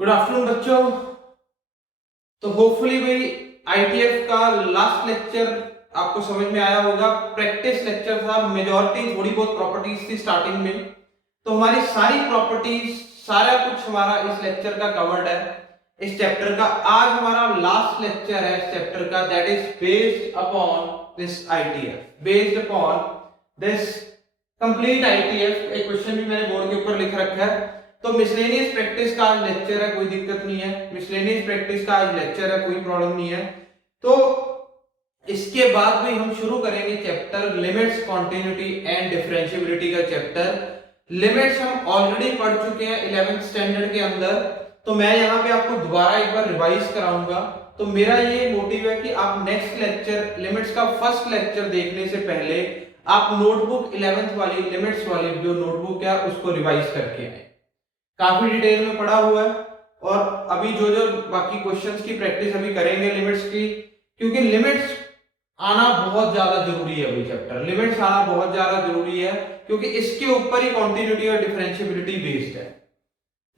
Good afternoon बच्चों। तो hopefully भाई आईटीएफ का लास्ट लेक्चर आपको समझ में आया होगा। प्रैक्टिस लेक्चर था, मेजॉरिटी थोड़ी बहुत प्रॉपर्टीज थी स्टार्टिंग में। तो हमारी सारी प्रॉपर्टीज सारा कुछ हमारा इस लेक्चर का कवर्ड है, इस चैप्टर का। आज हमारा लास्ट लेक्चर है इस चैप्टर का, that is based upon this ITF, based upon this complete ITF. एक क्वेश्चन भी मैंने बोर्ड के ऊपर लिख रखा है। तो मिसलेनियस प्रैक्टिस का आज लेक्चर है, कोई दिक्कत नहीं है। मिसलेनियस प्रैक्टिस का आज लेक्चर है, कोई प्रॉब्लम नहीं है। तो इसके बाद भी हम शुरू करेंगे chapter limits, continuity and differentiability का चैप्टर। लिमिट्स हम ऑलरेडी पढ़ चुके हैं 11th स्टैंडर्ड के अंदर। तो मैं यहाँ पे आपको दोबारा एक बार रिवाइज कराऊंगा। तो मेरा ये मोटिव है कि आप नेक्स्ट लेक्चर लिमिट्स का फर्स्ट लेक्चर देखने से पहले आप नोटबुक 11th वाली लिमिट्स वाली जो नोटबुक है उसको रिवाइज करके आए। काफी डिटेल में पढ़ा हुआ है और अभी जो जो बाकी क्वेश्चंस की प्रैक्टिस अभी करेंगे लिमिट्स की, क्योंकि लिमिट्स आना बहुत ज्यादा जरूरी है। अभी चैप्टर लिमिट्स आना बहुत ज्यादा जरूरी है, क्योंकि इसके ऊपर ही कॉन्टिन्यूटी और डिफरेंशिएबिलिटी बेस्ड है।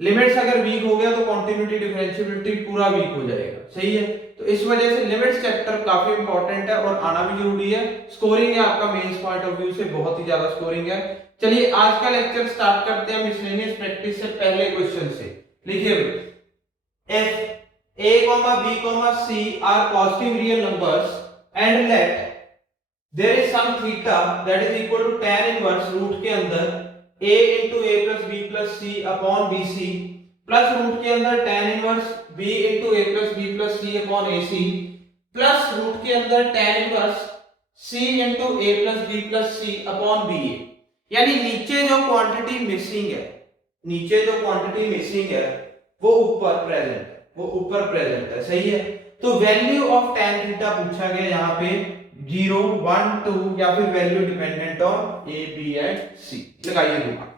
लिमिट्स अगर वीक हो गया तो कॉन्टिन्यूटी डिफरेंशिएबिलिटी पूरा वीक हो जाएगा। सही है। तो इस वजह से लिमिट्स चैप्टर काफी इंपॉर्टेंट है और आना भी जरूरी है। स्कोरिंग है आपका मेंस पॉइंट ऑफ व्यू से बहुत ही ज्यादा स्कोरिंग है। चलिए आज का लेक्चर स्टार्ट करते हैं मिसलेनियस प्रैक्टिस से पहले क्वेश्चन से। लिखिए, if a b c are positive real numbers and let there is some theta that is equal to tan inverse root के अंदर a into a plus b plus c upon bc plus root के अंदर tan inverse b into a plus b plus c upon ac plus root के अंदर tan inverse c into a plus b plus c upon ba। यानी नीचे जो quantity missing है, नीचे जो क्वांटिटी मिसिंग है वो ऊपर प्रेजेंट है, वो ऊपर प्रेजेंट है। सही है। तो वैल्यू ऑफ tan थीटा पूछा गया यहाँ पे 0, 1, 2 या फिर value dependent on A B and C. लगाइए दिमाग,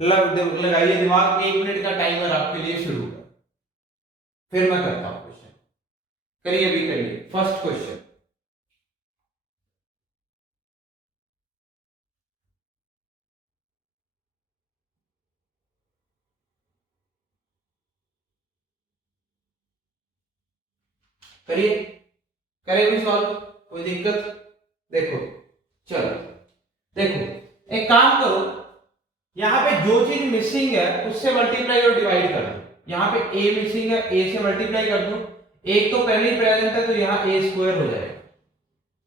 लगाइए दिमाग। 1 मिनट का टाइमर आपके लिए शुरू है, फिर मैं करता हूं क्वेश्चन। करिए भी करिए। फर्स्ट क्वेश्चन, करिए, करें भी सॉल्व, कोई दिक्कत? देखो, चलो देखो, एक काम करो, यहाँ पे जो चीज मिसिंग है उससे मल्टीप्लाई और डिवाइड कर दो। यहाँ पे a मिसिंग है, a से मल्टीप्लाई कर दो। एक तो पहले ही प्रेजेंट है तो यहाँ a स्क्वायर हो जाएगा।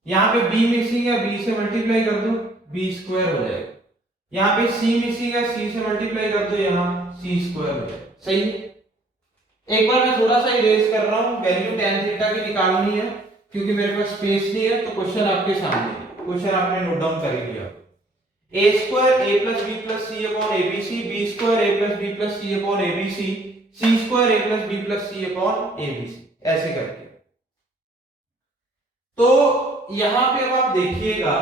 यहाँ पे b मिसिंग है, b से मल्टीप्लाई कर दो, b स्क्वायर हो जाएगा। यहाँ पे c मिसिंग है, c से मल्टीप्लाई कर दो, यहाँ c स्क्वायर हो जाएगा। सही है। एक बार मैं थोड़ा सा इरेज कर रहा हूँ, वैल्यू tan थीटा की निकालनी है क्योंकि मेरे पास स्पेस नहीं है। तो क्वेश्चन आपके सामने है, क्वेश्चन आपने नोट डाउन कर लिया। a square a plus b plus c upon abc, b square a plus b plus c upon abc, c square a plus b plus c upon abc, ऐसे करके। तो यहां पे अब आप देखिएगा,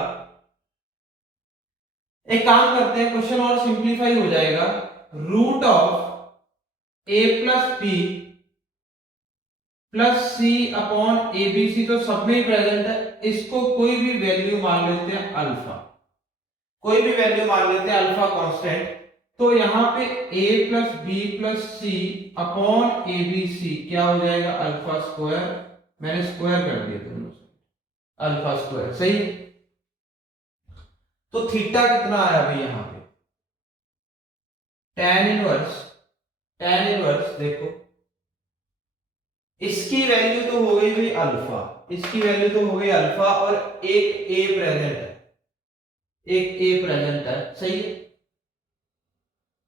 एक काम करते हैं, क्वेश्चन और सिंप्लीफाई हो जाएगा। Root of a plus b plus C upon ABC तो सब में ही प्रेजेंट है। इसको कोई भी वैल्यू मान लेते हैं अल्फा, कोई भी वैल्यू मान लेते हैं अल्फा कांस्टेंट। तो यहाँ पे a plus B plus C upon A B C क्या हो जाएगा? Alpha square. मैंने स्क्वायर कर दिया दोनों से, अल्फा स्क्वायर। सही। तो थीटा कितना आया भाई यहाँ पे? tan इनवर्स, tan इनवर्स देखो, इसकी वैल्यू तो हो गई भाई अल्फा, इसकी वैल्यू तो हो गई अल्फा और एक a प्रेजेंट है, एक a प्रेजेंट है। सही है।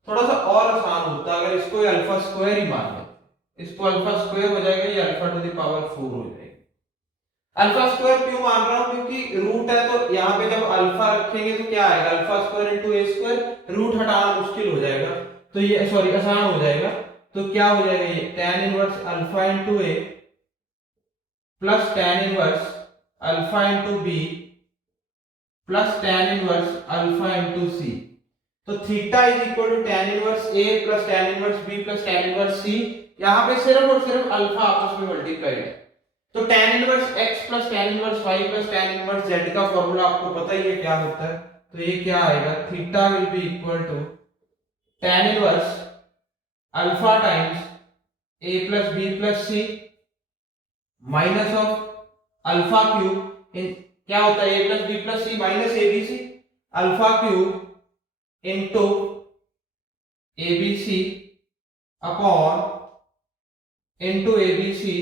थोड़ा सा और आसान होता अगर इसको अल्फा स्क्वायर ही मान लेते, इसको अल्फा स्क्वायर हो जाएगा, ये अल्फा टू द पावर 4 हो जाएगा। अल्फा स्क्वायर क्यों मान रहा हूं? क्योंकि रूट है तो यहाँ पे जब अल्फा रखेंगे तो क्या आएगा? अल्फा स्क्वायर इनटू ए स्क्वायर। रूट हटाना मुश्किल हो जाएगा, तो ये सॉरी आसान हो जाएगा। तो क्या हो जाएगा? ये tan inverse alpha into A plus tan inverse alpha into B plus tan inverse alpha into C. तो theta is equal to tan inverse a plus tan inverse b plus tan inverse c। यहाँ पे सिर्फ और सिर्फ alpha आपस में multiply है। तो tan inverse x plus tan inverse y plus tan inverse z का फॉर्मूला आपको पता ही है क्या होता है। तो ये क्या आएगा? Theta will be equal to tan inverse alpha times A plus B plus C minus of alpha cube इन क्या होता है A plus B plus C minus A B C alpha cube into A B C upon into A B C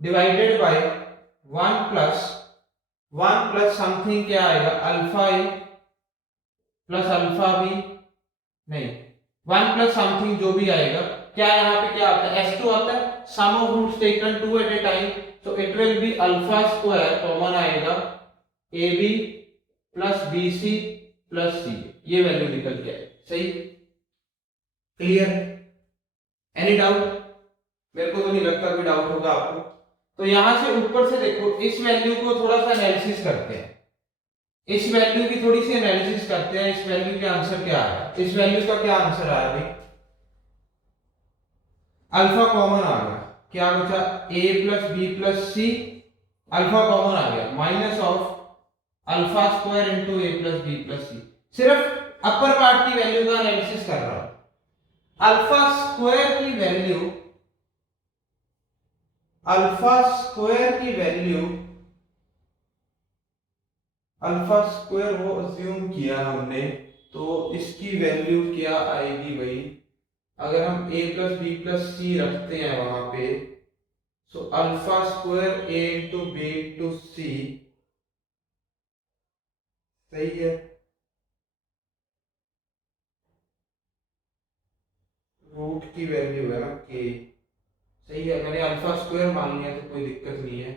divided by one plus something क्या आएगा alpha A plus alpha B नहीं one plus something जो भी आएगा क्या यहाँ पे क्या आता है S2 आता है sum of roots taken two at a time so it will be alpha square common आएगा A B plus B C plus C ये वैल्यू निकल के आए सही क्लियर एनी डाउट मेरे को तो नहीं लगता कोई डाउट होगा आपको तो यहां से ऊपर से देखो इस वैल्यू को थोड़ा सा एनालिसिस करते हैं इस वैल्यू की थोड़ी सी एनालिसिस करते हैं इस वैल्यू का आंसर क्या आया इस वैल्यू का क्या आंसर आया भाई अल्फा कॉमन आ गया क्या बचा a plus B plus C alpha common आ गया minus of alpha square into A plus B plus C सिर्फ अपर पार्ट की वैल्यू का एनालिसिस कर रहा हूं अल्फा स्क्वायर की वैल्यू अल्फा स्क्वायर वो अज्यूम किया हमने तो इसकी वैल्यू क्या आएगी भाई अगर हम a plus B plus C रखते हैं वहां पे so alpha square a into B into C सही है रूट की वैल्यू है ना k सही है मैंने अल्फा स्क्वायर मान लिया तो कोई दिक्कत नहीं है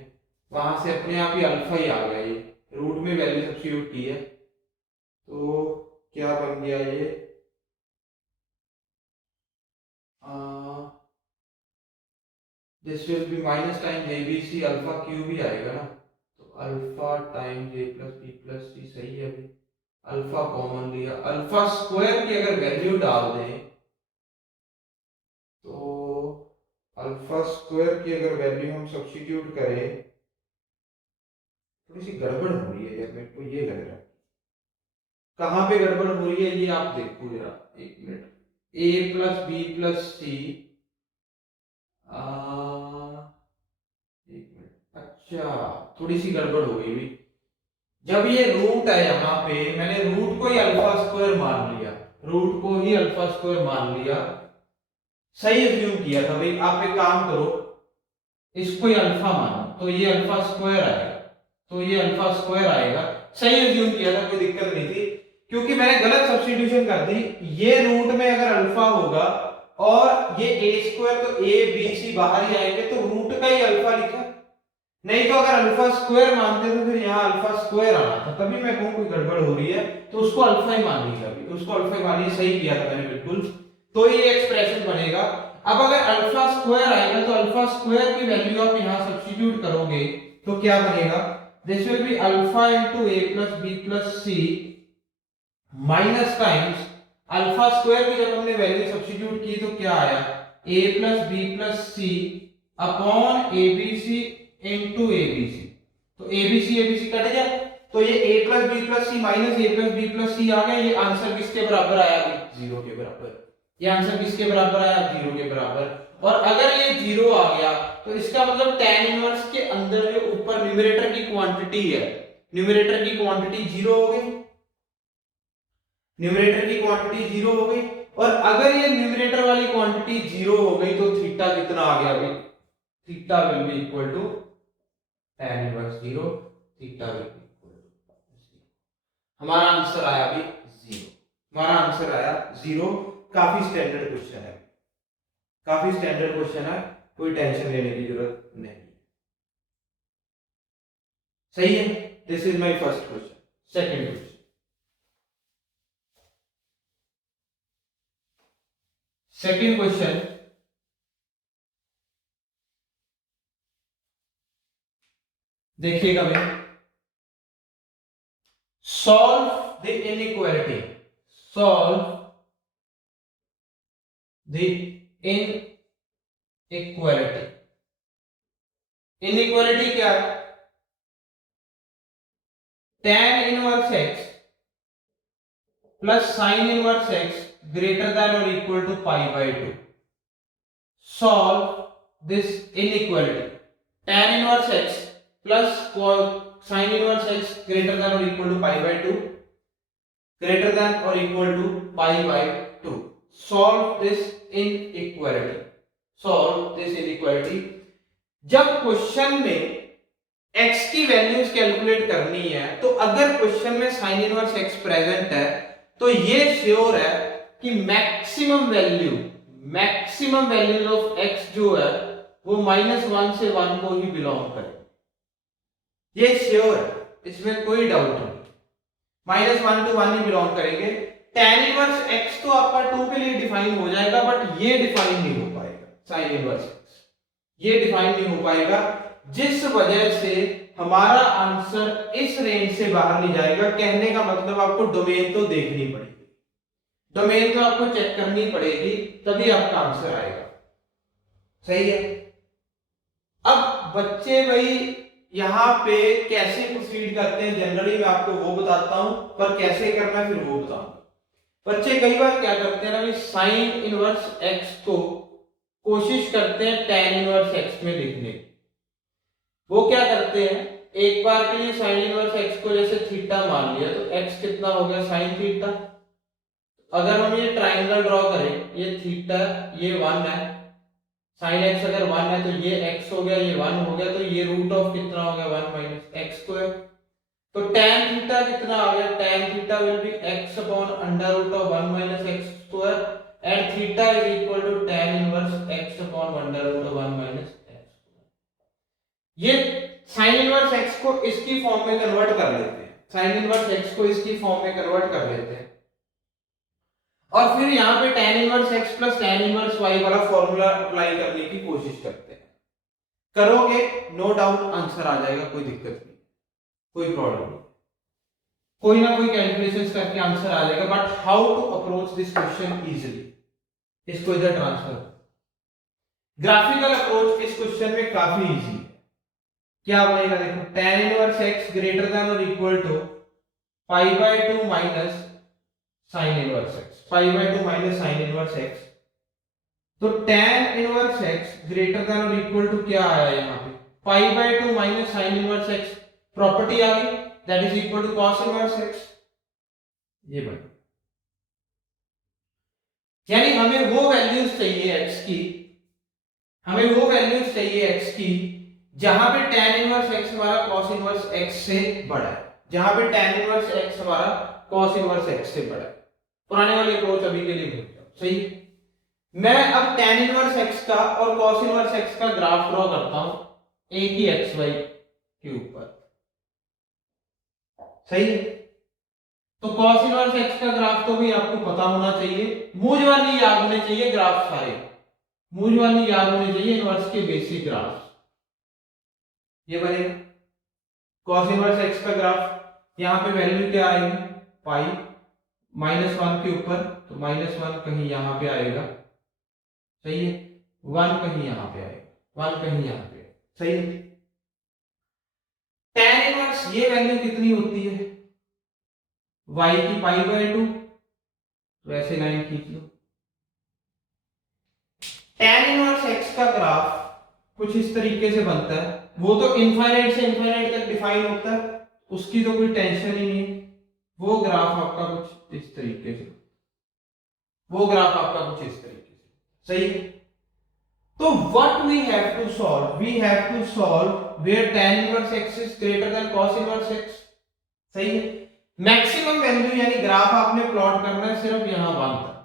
वहां से अपने आप ही अल्फा ही आ गया ये रूट में वैल्यू सब्स्टिट्यूट की है तो क्या बन गया ये this will be minus time A B C alpha cube ही आएगा ना तो alpha time A plus B plus C सही है भाई अल्फा कॉमन लिया अल्फा स्क्वायर की अगर वैल्यू डाल दें तो अल्फा स्क्वायर की अगर वैल्यू हम सब्स्टिट्यूट करें थोड़ी सी गड़बड़ हो रही है यार मेरे को ये लग रहा है कहां पे गड़बड़ हो रही है ये आप देखो जरा एक minute a plus B plus C एक मिनट अच्छा थोड़ी सी गड़बड़ हो गई जब ये रूट है यहाँ पे मैंने रूट को ही अल्फा स्क्वायर मान लिया रूट को ही अल्फा स्क्वायर मान लिया सही अज्यूम किया था भाई आप एक काम करो इसको ही अल्फा मानो तो ये अल्फा स्क्वायर आएगा तो ये अल्फा स्क्वायर आएगा सही अज्यूम किया था कोई दिक्कत नहीं थी क्योंकि मैंने गलत सब्स्टिट्यूशन कर दी ये रूट में अगर अल्फा होगा और ये a स्क्वायर तो a b c बाहर ही आएंगे तो रूट का ही अल्फा लिखा नहीं तो अगर अल्फा स्क्वायर मानते तो फिर यहाँ अल्फा स्क्वायर आना था तभी मैं कहूँ कोई गड़बड़ हो रही है तो उसको अल्फा ही मान लीजिए अभी उसको अल्फा ही मानिए सही किया था मैंने बिल्कुल तो ये एक्सप्रेशन बनेगा अब अगर अल्फा स्क्वायर आएगा तो अल्फा स्क्वायर की वैल्यू आप यहाँ सब्स्टिट्यूट करोगे तो क्या बनेगा this will be alpha into a plus b plus c minus times alpha square की जब हमने वैल्यू सब्स्टिट्यूट की तो क्या आया a plus b plus c upon abc into abc तो abc कट गया तो ये a plus b plus c minus a plus b plus c आ गया ये आंसर किसके बराबर आया जीरो के बराबर ये आंसर किसके बराबर आया जीरो के बराबर और अगर ये जीरो आ गया तो इसका मतलब tan इनवर्स के अंदर जो ऊपर न्यूमरेटर की क्वांटिटी है न्यूमरेटर की क्वांटिटी जीरो हो गई न्यूमरेटर की क्वांटिटी जीरो हो गई और अगर ये न्यूमरेटर वाली क्वांटिटी जीरो हो गई तो थीटा कितना आ गया भाई theta will be equal to tan inverse zero theta will be equal to हमारा आंसर आया भाई जीरो हमारा आंसर आया जीरो काफी स्टैंडर्ड क्वेश्चन है काफी स्टैंडर्ड क्वेश्चन है कोई टेंशन लेने की जरूरत नहीं सही है this is my first question second question second question देखिएगा भाई solve the inequality solve the inequality inequality क्या है tan inverse x plus sin inverse x greater than और equal to pi by 2 solve this inequality. Tan inverse x plus sin inverse x greater than or equal to pi by 2, greater than or equal to pi by 2. Solve this inequality. Solve this inequality. जब question में x की values calculate करनी है तो अगर question में sin inverse x present है तो ये श्योर है कि मैक्सिमम वैल्यूज ऑफ x जो है वो -1 से 1 को ही बिलोंग करे। ये श्योर है, इसमें कोई डाउट नहीं। -1 to 1 ही बिलोंग करेंगे। tan इनवर्स x तो आपका 2 के लिए डिफाइन हो जाएगा, बट ये डिफाइन नहीं हो पाएगा। sin इनवर्स x ये डिफाइन नहीं हो पाएगा, जिस वजह से हमारा आंसर इस रेंज से बाहर नहीं जाएगा। कहने का मतलब आपको डोमेन तो देखनी पड़ेगी, डोमेन तो आपको चेक करनी पड़ेगी, तभी आपका आंसर आएगा। सही है। अब बच्चे भाई यहाँ पे कैसे प्रोसीड करते हैं जनरली मैं आपको वो बताता हूं, पर कैसे करना है फिर वो बताऊंगा। बच्चे कई बार क्या करते हैं ना भाई, साइन इनवर्स x को कोशिश करते हैं tan इनवर्स x में लिखने की। वो क्या करते हैं, एक बार के लिए साइन इनवर्स x को जैसे थीटा मान लिया तो x कितना हो गया साइन थीटा। अगर हम ये ट्राइंगल ड्रॉ करें, ये थीटा ये 1 है, साइन x अगर 1 है तो ये x हो गया, ये 1 हो गया, तो ये रूट ऑफ कितना हो गया 1 माइनस x स्क्वायर। तो tan थीटा कितना आ गया, tan theta will be x upon under root of 1 minus x square and theta is equal to tan inverse x upon under root of 1 minus x square. ये sine inverse x को इसकी form में convert कर लेते हैं, sign inverse x को इसकी form में कन्वर्ट कर लेते हैं और फिर यहाँ पे tan inverse x plus tan inverse y वाला फॉर्मूला अप्लाई करने की कोशिश करते हैं। करोगे नो डाउट आंसर आ जाएगा, कोई दिक्कत नहीं, कोई प्रॉब्लम नहीं, कोई ना कोई कैलकुलेशंस करके आंसर आ जाएगा। But how to approach this question easily, इसको इधर ट्रांसफर। ग्राफिकल अप्रोच इस क्वेश्चन में काफी इजी है। क्या बनेगा देखो, tan inverse x greater than और equal to pi by 2 minus sine inverse x, pi by 2 minus sine inverse x। तो tan inverse x greater than और इक्वल टू क्या आया यहाँ पे, pi by 2 minus sine inverse x, property आ गई, that is equal to cos inverse x। ये बन, यानी हमें वो वैल्यूज चाहिए x की, हमें वो वैल्यूज चाहिए x की जहां पे tan इनवर्स x हमारा cos इनवर्स x से बड़ा है, जहां पे tan इनवर्स x हमारा cos इनवर्स x से बड़ा है। पुराने वाली अप्रोच अभी के लिए भूल जाओ। सही, मैं अब tan इनवर्स x का और cos इनवर्स x का ग्राफ ड्रॉ करता हूं एक ही xy के ऊपर। सही है। तो cos इनवर्स x का ग्राफ तो भी आपको पता होना चाहिए, मूंज वाली याद होने चाहिए ग्राफ, सारे मूंज वाली याद होने चाहिए इनवर्स के बेसिक ग्राफ। ये बनेगा cos इनवर्स x का ग्राफ, यहां पे वैल्यू क्या आएगी पाई, -1 के ऊपर, तो -1 कहीं यहां पे आएगा। सही है, 1 कहीं यहां पे आएगा, 1 कहीं यहां पे। सही है। tan इनवर्स ये वैल्यू कितनी होती है y की पाई बाय 2, तो ऐसे लाइन खींच लो। tan इनवर्स x का ग्राफ कुछ इस तरीके से बनता है, वो तो इनफाइनाइट से इनफाइनाइट तक डिफाइन होता है, उसकी तो कोई टेंशन ही नहीं। वो ग्राफ आपका कुछ इस तरीके से, वो ग्राफ आपका कुछ इस तरीके से। सही। तो what we have to solve, we have to solve where tan inverse x is greater than cos inverse x। सही है। मैक्सिमम वैल्यू यानी ग्राफ आपने प्लॉट करना है सिर्फ यहां 1 तक,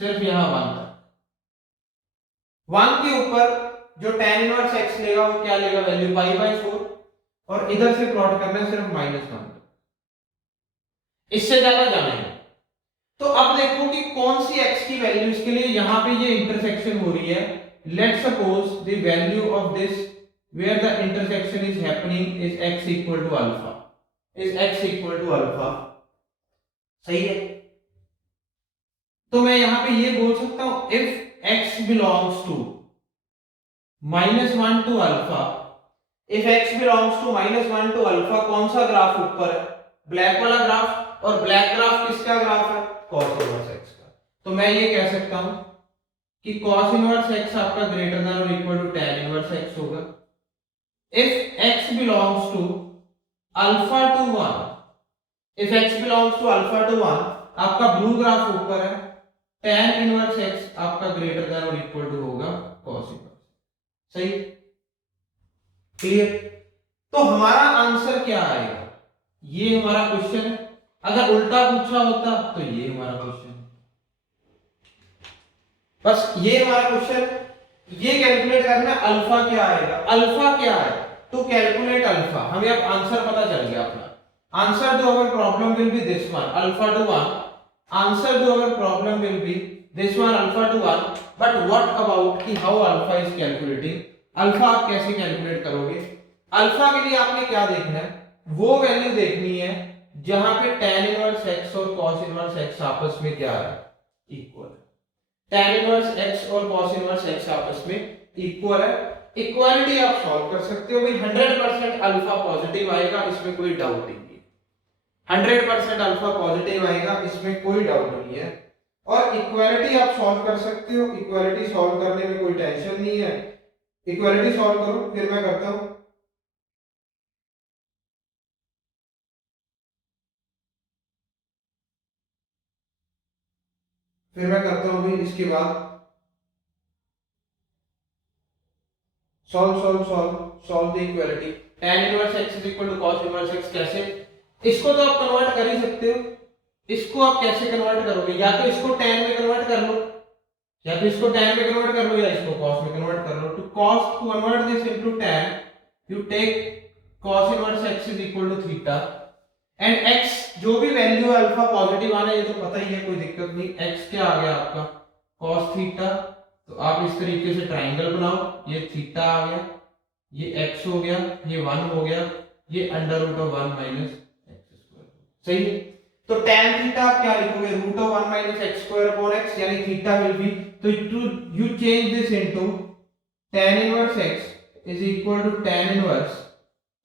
सिर्फ यहां 1 तक। 1 के ऊपर जो tan इनवर्स x लेगा वो क्या लेगा, वैल्यू पाई बाय 4, और इधर से प्लॉट करना है सिर्फ -1, इससे ज्यादा जाना है। तो अब देखो कि कौन सी x की वैल्यू इसके लिए यहां पे ये इंटरसेक्शन हो रही है। Let's suppose the value of this where the intersection is happening is x equal to alpha, is x equal to alpha. सही है। तो मैं यहां पे ये बोल सकता हूं if x belongs to -1 to alpha, if x belongs to -1 to alpha, कौन सा ग्राफ ऊपर है, ब्लैक वाला ग्राफ, और ब्लैक ग्राफ किसका ग्राफ है, cos इनवर्स x का। तो मैं ये कह सकता हूं कि cos इनवर्स x आपका ग्रेटर देन और equal to tan inverse x होगा। If x belongs to alpha to 1, if x belongs to alpha to 1, आपका ब्लू ग्राफ ऊपर है, tan इनवर्स x आपका ग्रेटर देन और इक्वल टू होगा cos inverse. सही, क्लियर। तो हमारा आंसर क्या आएगा, ये हमारा क्वेश्चन है। अगर उल्टा पूछा होता तो ये हमारा क्वेश्चन है, बस ये हमारा क्वेश्चन। ये कैलकुलेट करना अल्फा क्या आएगा, अल्फा क्या है, तो कैलकुलेट अल्फा। हमें अब आंसर पता चल गया अपना। Answer to our problem will be this one, alpha to 1। Answer to our problem will be this one, alpha to 1। But what about कि how alpha is calculating, alpha आप कैसे calculate करोगे। अल्फा के लिए आपने क्या देखना है, वो वैल्यू देखनी है जहां पे tan इनवर्स x और cos इनवर्स x आपस में क्या है, इक्वल है। tan इनवर्स x और cos इनवर्स x आपस में इक्वल है। इक्वालिटी आप सॉल्व कर सकते हो भाई। 100% अल्फा पॉजिटिव आएगा, इसमें कोई डाउट नहीं है। 100% अल्फा पॉजिटिव आएगा, इसमें कोई डाउट नहीं है। और इक्वालिटी आप सॉल्व कर सकते हो, इक्वालिटी सॉल्व करने में कोई टेंशन नहीं है। इक्वालिटी सॉल्व करो, फिर मैं करता हूं। भाई इसके बाद solve the equality. tan inverse x is equal to cos inverse x कैसे, इसको तो आप कन्वर्ट कर ही सकते हो। इसको आप कैसे कन्वर्ट करोगे, या तो इसको tan में कन्वर्ट कर लो, या तो इसको tan में कन्वर्ट कर लो, या इसको cos में कन्वर्ट कर लो। To convert this into tan, you take cos inverse x is equal to theta and x जो भी वैल्यू है अल्फा पॉजिटिव आना, ये तो पता ही है, कोई दिक्कत नहीं। x क्या आ गया आपका cos थीटा, तो आप इस तरीके से ट्रायंगल बनाओ, ये थीटा आ गया, ये x हो गया, ये 1 हो गया, ये under root of 1 minus x square. सही, तो tan थीटा आप क्या लिखोगे, root of 1 minus x square upon x, यानी थीटा विल बी, तो you change this into tan inverse x is equal to tan inverse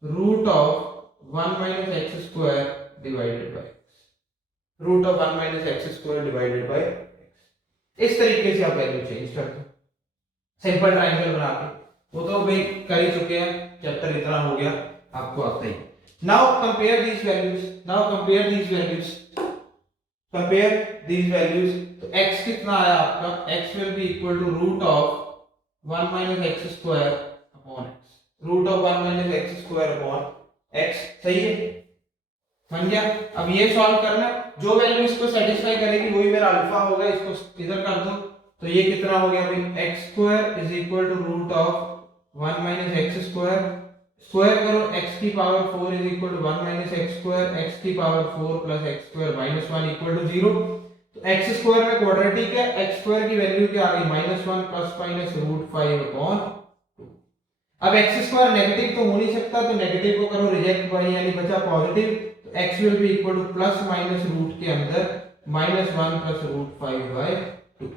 root of 1 minus x square divided by x, root of 1 minus x square divided by x। इस तरीके से आप value change करते हो simple triangle बना के। वो तो भाई कर ही चुके हैं, चैप्टर इतना हो गया, आपको आता ही। Now compare these values, compare these values. तो x कितना आया आपका, x will be equal to root of 1 minus x square upon x, root of 1 minus x square upon x। सही है, बन गया। अब ये सॉल्व करना, जो वैल्यू इसको सेटिस्फाई करेगी वही मेरा अल्फा होगा। इसको इधर कर दो, तो ये कितना हो गया भाई, x square is equal to root of 1 minus x square, square करो x की power 4 is equal to 1 minus x square, x की power 4 plus x square minus 1 equal to 0। तो x स्क्वायर में क्वाड्रेटिक है, x स्क्वायर की value क्या आ गई, -1 प्लस माइनस रूट 5 अपॉन 2। अब x स्क्वायर नेगेटिव तो हो नहीं सकता, तो नेगेटिव को करो रिजेक्ट बाय, यानी बचा पॉजिटिव। तो x will be equal to plus minus root के अंदर -1 प्लस रूट 5 बाय 2।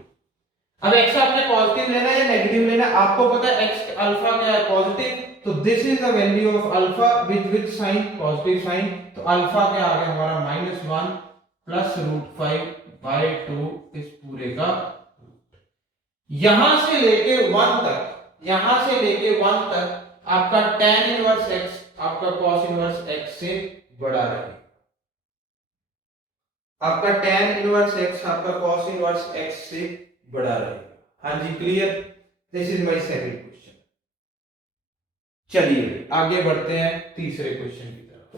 अब x आपने पॉजिटिव लेना है या नेगेटिव लेना है, आपको पता है x अल्फा क्या है, पॉजिटिव। तो this is the value of alpha with sine, positive sine. तो अल्फा क्या आ गया हमारा, -1 प्लस रूट 5 बाय 2 इस पूरे का रूट। यहां से लेके 1 तक, यहां से लेके 1 तक आपका tan इनवर्स x आपका cos इनवर्स x से बड़ा रहेगा। आपका tan इनवर्स x आपका cos इनवर्स x से बड़ा रहेगा। हाँ जी, clear. This is my second question. चलिए आगे बढ़ते हैं तीसरे क्वेश्चन की तरफ।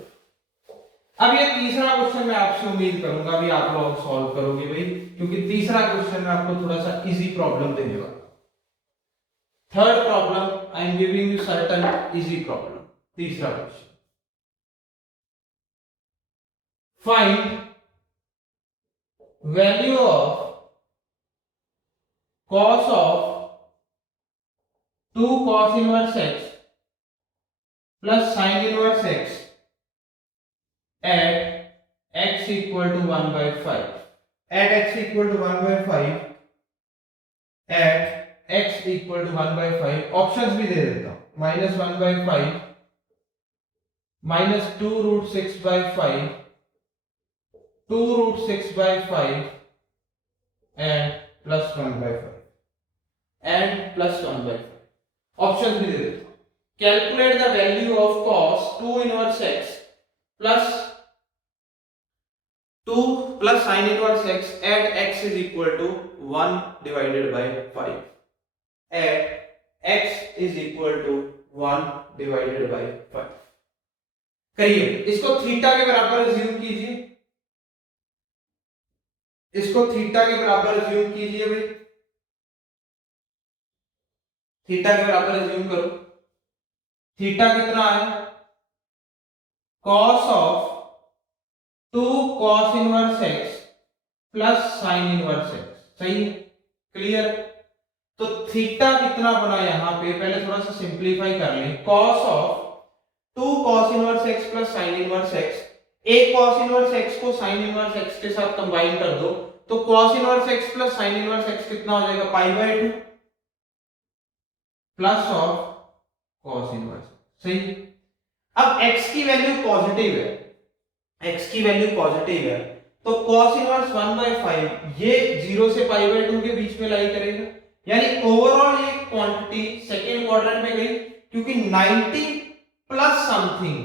अब ये तीसरा क्वेश्चन मैं आपसे उम्मीद करूंगा भी आप लोग सॉल्व करोगे भाई, क्योंकि तीसरा क्वेश्चन मैं आपको थोड़ा सा इजी प्रॉब्लम देने वाला हूं। Third problem I am giving you certain easy problem. तीसरा question, find value of cos of 2 cos inverse x plus sin inverse x at x equal to 1 by 5, at x equal to 1 by 5, at x equal to 1 by 5। Options भी दे देता हूं, -1 by 5, -2 root 6 by 5, 2 root 6 by 5 and +1 by 5। And plus 1/5। Option भी दे देता हूं, calculate the value of cos 2 inverse x plus 2 plus sin inverse x at x is equal to 1 divided by 5 at x is equal to 1 divided by 5। करिए, इसको theta के बराबर assume कीजिए, इसको थीटा के बराबर अज्यूम कीजिए भाई, थीटा के बराबर अज्यूम करो। थीटा कितना है, cos of 2 cos inverse x plus sin inverse x। सही है, क्लियर। तो थीटा कितना बना यहां पे, पहले थोड़ा सा सिंप्लीफाई कर लें। cos of 2 cos inverse x plus sin inverse x, एक cos इनवर्स x को sin इनवर्स x के साथ कंबाइन कर दो तो cos inverse x plus sin inverse x कितना हो जाएगा, पाई by 2 plus of cos inverse. सही। अब x की वैल्यू पॉजिटिव है, x की वैल्यू पॉजिटिव है तो cos इनवर्स 1/5 ये 0 से पाई बाय 2 के बीच में लाई करेगा, यानी ओवरऑल ये क्वांटिटी सेकंड क्वाड्रेंट में गई, क्योंकि 90 plus something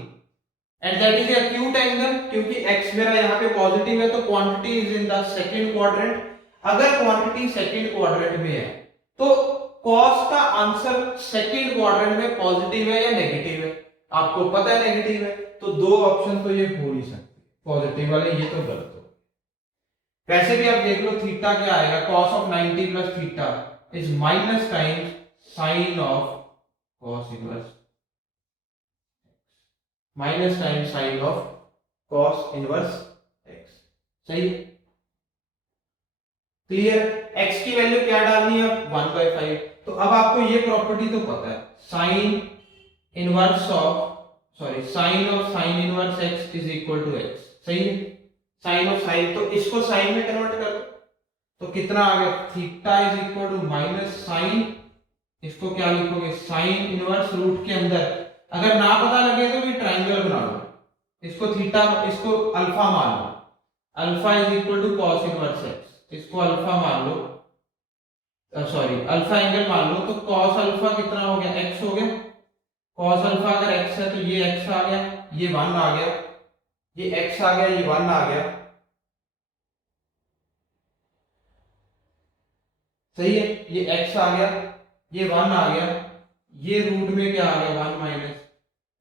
and that is acute angle, क्योंकि x मेरा यहाँ पे पॉजिटिव है तो quantity is in the second quadrant. अगर क्वांटिटी सेकंड क्वाड्रेंट में है तो cos का आंसर सेकंड क्वाड्रेंट में पॉजिटिव है या नेगेटिव है, आपको पता है नेगेटिव है, तो दो ऑप्शन तो ये हो ही सकते, पॉजिटिव वाले, ये तो गलत हो। वैसे भी आप देख लो थीटा क्या आएगा, cos of 90 plus theta is minus times sine of cos inverse, minus time sine of cos inverse x। सही, क्लियर। x की वैल्यू क्या डालनी है, 1/5। तो अब आपको ये प्रॉपर्टी तो पता है, sine inverse of sine of sine inverse x is equal to x। सही है, साइन ऑफ साइन, तो इसको साइन में कन्वर्ट कर दो तो कितना आ गया, theta is equal to minus sine, इसको क्या लिखोगे, साइन इनवर्स रूट के अंदर, अगर ना पता लगे तो भी ट्रायंगल बना लो, इसको थीटा, इसको अल्फा मान लो, alpha is equal to cos inverse x, इसको अल्फा मान लो, अल्फा एंगल मान लो, तो cos अल्फा कितना हो गया, x हो गया, cos अल्फा अगर x है तो ये x आ गया, ये 1 आ गया, ये x आ गया, ये 1 आ गया। सही है, ये x आ गया, ये 1 आ गया, ये रूट में क्या आ गया, 1 माइनस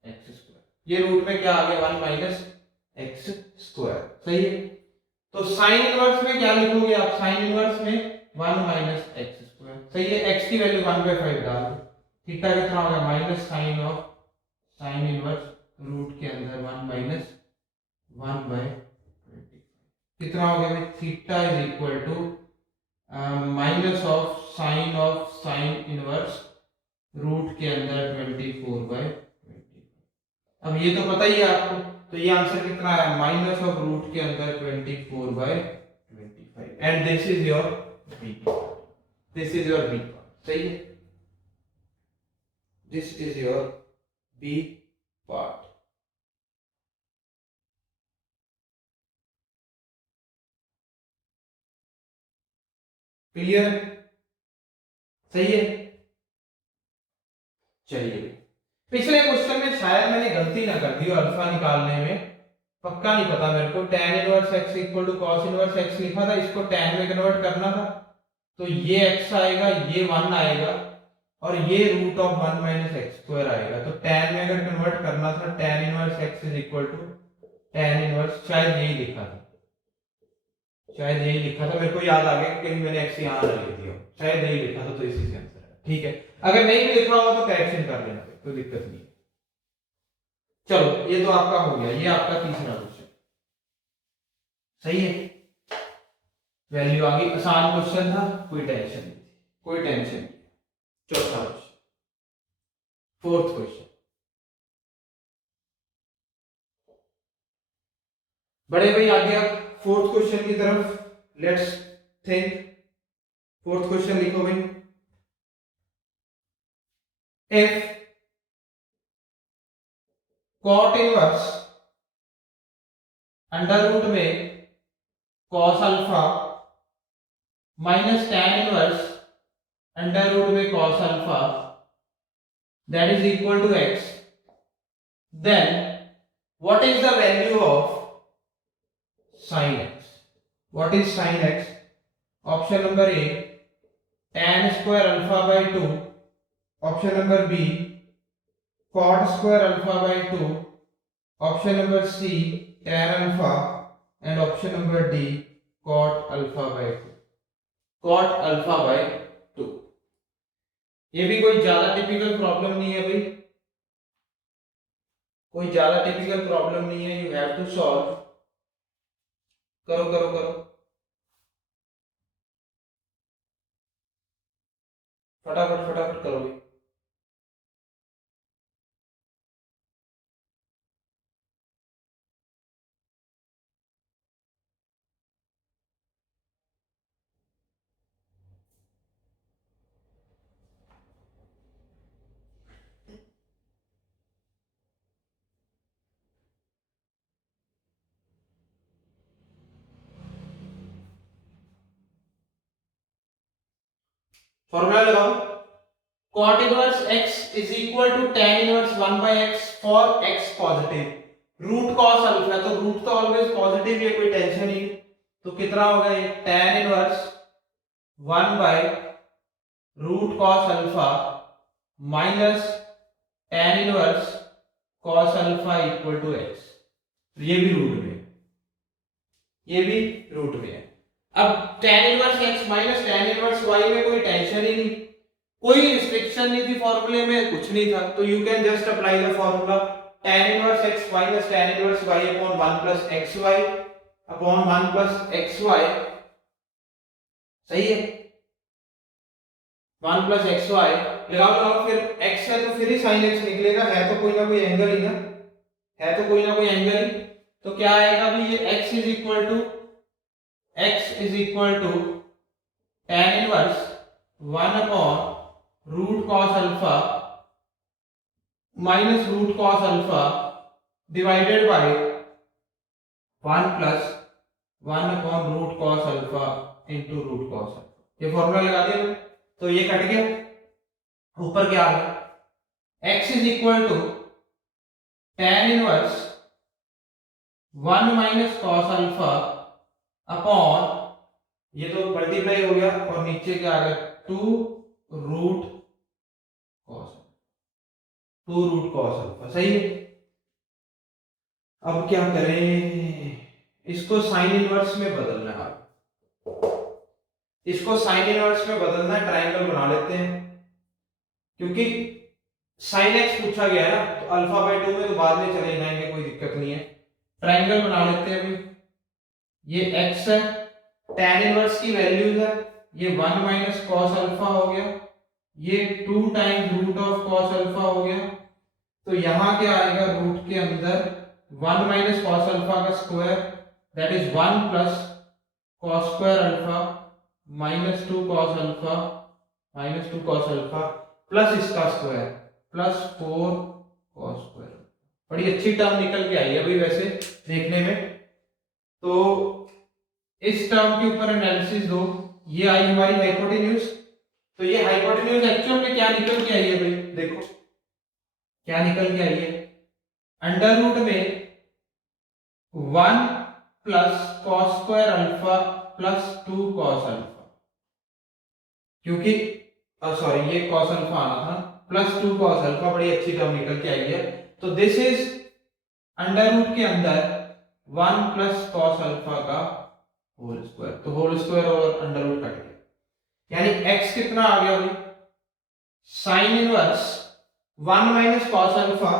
एक्स स्क्वायर, ये रूट में क्या आ गया, 1 माइनस एक्स स्क्वायर। सही है, तो साइन इनवर्स में क्या लिखोगे आप, साइन इनवर्स में 1 माइनस एक्स स्क्वायर। सही है, x की वैल्यू 1/5 डाल दो, थीटा कितना हो गया, minus sine of sine inverse root के अंदर 1 माइनस 1/20, कितना हो गया, theta is equal to minus of sine inverse root के अंदर 24/20। अब ये तो पता ही है आपको, तो ये आंसर कितना है, माइनस ऑफ रूट के अंदर 24/25 and this is your B, this is your B. सही है, this is your B part. Clear, सही है। चलिए, पिछले क्वेश्चन में शायद मैंने गलती ना कर दी अल्फा निकालने में, पक्का नहीं पता मेरे को, tan inverse x equal to cos inverse x लिखा था, इसको tan में कन्वर्ट करना था, तो ये x आएगा, ये 1 आएगा और ये root of 1 minus x square आएगा, तो tan में अगर कन्वर्ट करना था tan inverse x is equal to tan inverse, शायद यही लिखा था, शायद यही लिखा था, मेरे को याद आ गया कि मैंने x यहां ना लिख दिया, शायद यही लिखा था, तो इसी से आंसर है। ठीक है, अगर नहीं भी लिखा होगा तो करेक्शन कर लेना, कोई दिक्कत नहीं। चलो, ये तो आपका हो गया, ये आपका तीसरा क्वेश्चन। सही है, वैल्यू आ गई, आसान क्वेश्चन था, कोई टेंशन नहीं थी, कोई टेंशन नहीं। चौथा क्वेश्चन, फोर्थ क्वेश्चन, बड़े भाई आ गया फोर्थ क्वेश्चन की तरफ, लेट्स थिंक। फोर्थ क्वेश्चन लिखो भाई, if cot inverse under root में cos alpha minus tan inverse under root में cos alpha that is equal to x, then what is the value of sin x? What is sin x? Option number A tan square alpha by 2, option number B cot square alpha by 2, option number C tan alpha, and option number D cot alpha by 2. cot alpha by 2. ये भी कोई ज्यादा typical problem नहीं है भाई, कोई ज्यादा typical problem नहीं है. You have to solve. करो करो करो, फटाफट फटाफट करो भाई. फॉर्मूला लगाओ. cot inverse x is equal to tan inverse 1 by x for x positive. Root cos अल्फा, तो रूट तो ऑलवेज पॉजिटिव है, कोई टेंशन नहीं. तो कितना होगा ये tan inverse 1 by root cos alpha minus tan inverse cos alpha equal to x. ये भी रूट में, ये भी रूट में है. अब tan inverse x minus tan inverse y में कोई टेंशन ही नहीं, कोई रिस्ट्रिक्शन नहीं थी फॉर्मूले में, कुछ नहीं था. तो you can just apply the formula tan inverse x minus tan inverse y upon 1 plus xy upon 1 plus xy. सही है, 1 प्लस xy लगाओ लगाओ, फिर x है तो फिर ही sin x निकलेगा, है तो कोई ना कोई एंगल ही ना, है तो कोई ना कोई एंगल ही. तो क्या आएगा अभी ये x is equal to tan inverse 1 upon root cos alpha minus root cos alpha divided by 1 plus 1 upon root cos alpha into root cos alpha. ये फॉर्मूला लगा दिया तो ये कट गया. ऊपर क्या आ गया, x is equal to tan inverse 1 minus cos alpha upon, ये तो मल्टीप्लाई हो गया, और नीचे क्या आ गया 2 रूट cos अल्फा. सही है. अब क्या करें, इसको साइन इनवर्स में बदलना है. इसको साइन इनवर्स में बदलना है, ट्रायंगल बना लेते हैं, क्योंकि साइन एक्स पूछा गया है ना, तो अल्फा बाय 2 में तो बाद में चले जाएंगे, कोई दिक्कत नहीं है. ट्रायंगल बना लेते हैं अभी. ये x है, tan इनवर्स की वैल्यूज है, ये 1 माइनस cos अल्फा हो गया, ये 2 times root of cos alpha हो गया. तो यहां क्या आएगा, रूट के अंदर 1 माइनस cos अल्फा का square that is 1 plus cos square alpha minus 2 cos alpha minus 2 cos alpha plus इसका स्क्वायर प्लस 4 cos स्क्वायर. बड़ी अच्छी टर्म निकल के आई है अभी वैसे देखने में. तो इस टर्म के ऊपर एनालिसिस दो. ये आई हमारी हाइपोटेन्यूज. तो ये हाइपोटेन्यूज एक्चुअल में क्या निकल के आई है भाई, देखो क्या निकल के आई है. अंडर रूट में 1 plus cos square alpha plus 2 cos alpha, क्योंकि सॉरी ये cos अल्फा आना था, प्लस 2 cos अल्फा. बड़ी अच्छी टर्म निकल के आई है. तो दिस इज अंडर रूट के अंदर 1 प्लस cos अल्फा का होल स्क्वायर. तो होल स्क्वायर और अंडर रूट कट गया, यानी x कितना आ गया भाई, sine inverse 1 minus cos alpha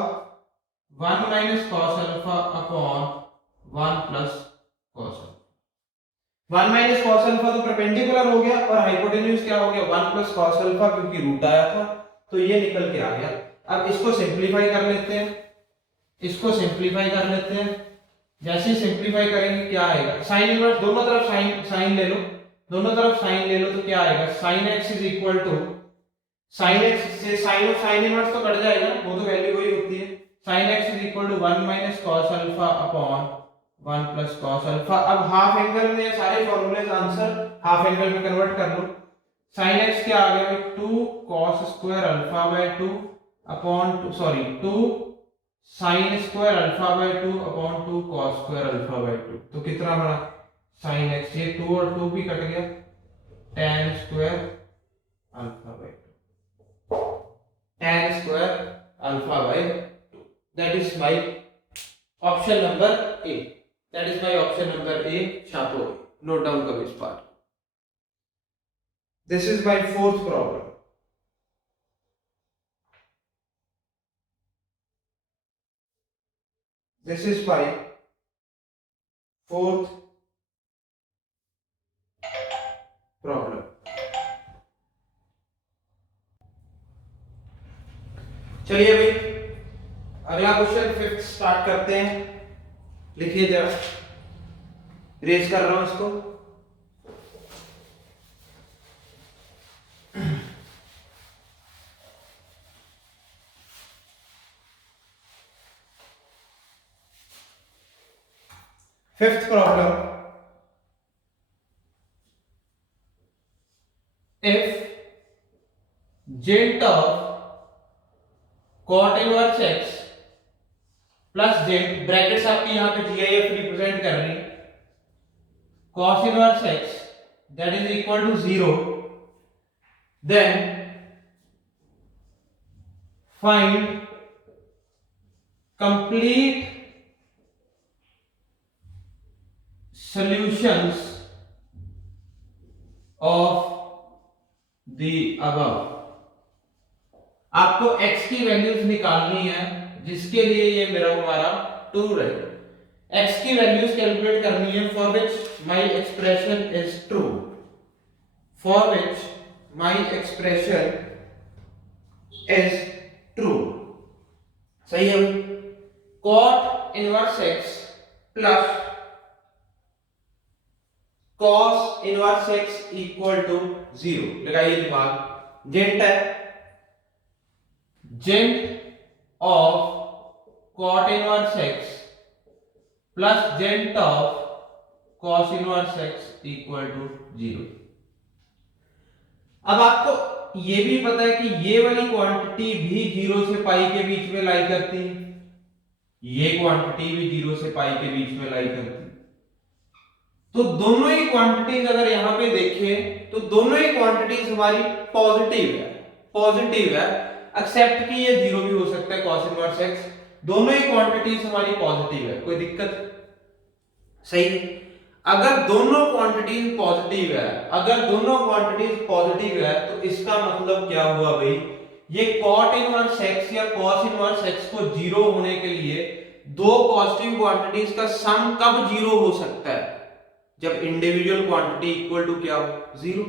1 minus cos alpha upon 1 plus cos alpha. 1 minus cos अल्फा तो परपेंडिकुलर हो गया, और हाइपोटेन्यूज क्या हो गया 1 प्लस cos अल्फा, क्योंकि रूट आया था. तो ये निकल के आ गया. अब इसको सिंप्लीफाई कर लेते हैं, इसको सिंप्लीफाई कर लेते हैं. जैसे सिंप्लीफाई करेंगे क्या आएगा, साइन इनवर्स दोनों तरफ साइन ले लो, दोनों तरफ साइन ले लो, तो क्या आएगा sin x is equal to sin x से साइन और साइन इनवर्स तो कट जाएगा, वो तो वैल्यू वही होती है. sin x is equal to 1 minus cos alpha upon 1 plus cos alpha. अब हाफ एंगल में सारे फॉर्मूलेज आंसर हाफ एंगल में कन्वर्ट कर लो. साइन एक्स क्या आ गया भाई, 2 cos square alpha by 2 upon 2, sorry 2 sine square alpha by 2 upon 2 cos square alpha by 2। तो कितना बना साइन एक्स, ये 2 और 2 भी कट गया, tan square alpha by 2, tan square alpha by 2। That is my option number A, that is my option number A. छापो, note down करो इस part. This is my fourth problem. This is my fourth problem. चलिए भाई अगला question fifth start करते हैं। लिखिए जरा, रेज कर रहा हूं इसको। Fifth problem, if gent of cot inverse x plus जेंट, ब्रैकेट्स आपकी यहां पे जीआईएफ रिप्रेजेंट कर रही, cos inverse x that is equal to 0, then find complete solutions of the above। आपको x की वैल्यूज निकालनी है, जिसके लिए ये मेरा हमारा टूर है। x की वैल्यूज कैलकुलेट करनी है, for which my expression is true, for which my expression is true. सही है, cot inverse x plus cos inverse x equal to 0। लगाइए दिमाग, जेंट है, जेंट of cot inverse x plus जेंट of cos inverse x equal to 0। अब आपको ये भी पता है कि ये वाली क्वांटिटी भी 0 से पाई के बीच में लाई करती है, ये क्वांटिटी भी 0 से पाई के बीच में लाई करती है। तो दोनों ही क्वांटिटीज अगर यहां पे देखें तो दोनों ही क्वांटिटीज हमारी पॉजिटिव है, पॉजिटिव है, एक्सेप्ट कि ये 0 भी हो सकता है cos इनवर्स x। दोनों ही क्वांटिटीज हमारी पॉजिटिव है, कोई दिक्कत? सही है। अगर दोनों क्वांटिटीज पॉजिटिव है, अगर दोनों क्वांटिटीज पॉजिटिव है तो इसका मतलब क्या हुआ भाई, ये cot इनवर्स x या cos इनवर्स x को 0 होने के लिए दो पॉजिटिव क्वांटिटीज का सम कब 0 हो सकता है, जब इंडिविजुअल क्वांटिटी इक्वल टू क्या हो, 0।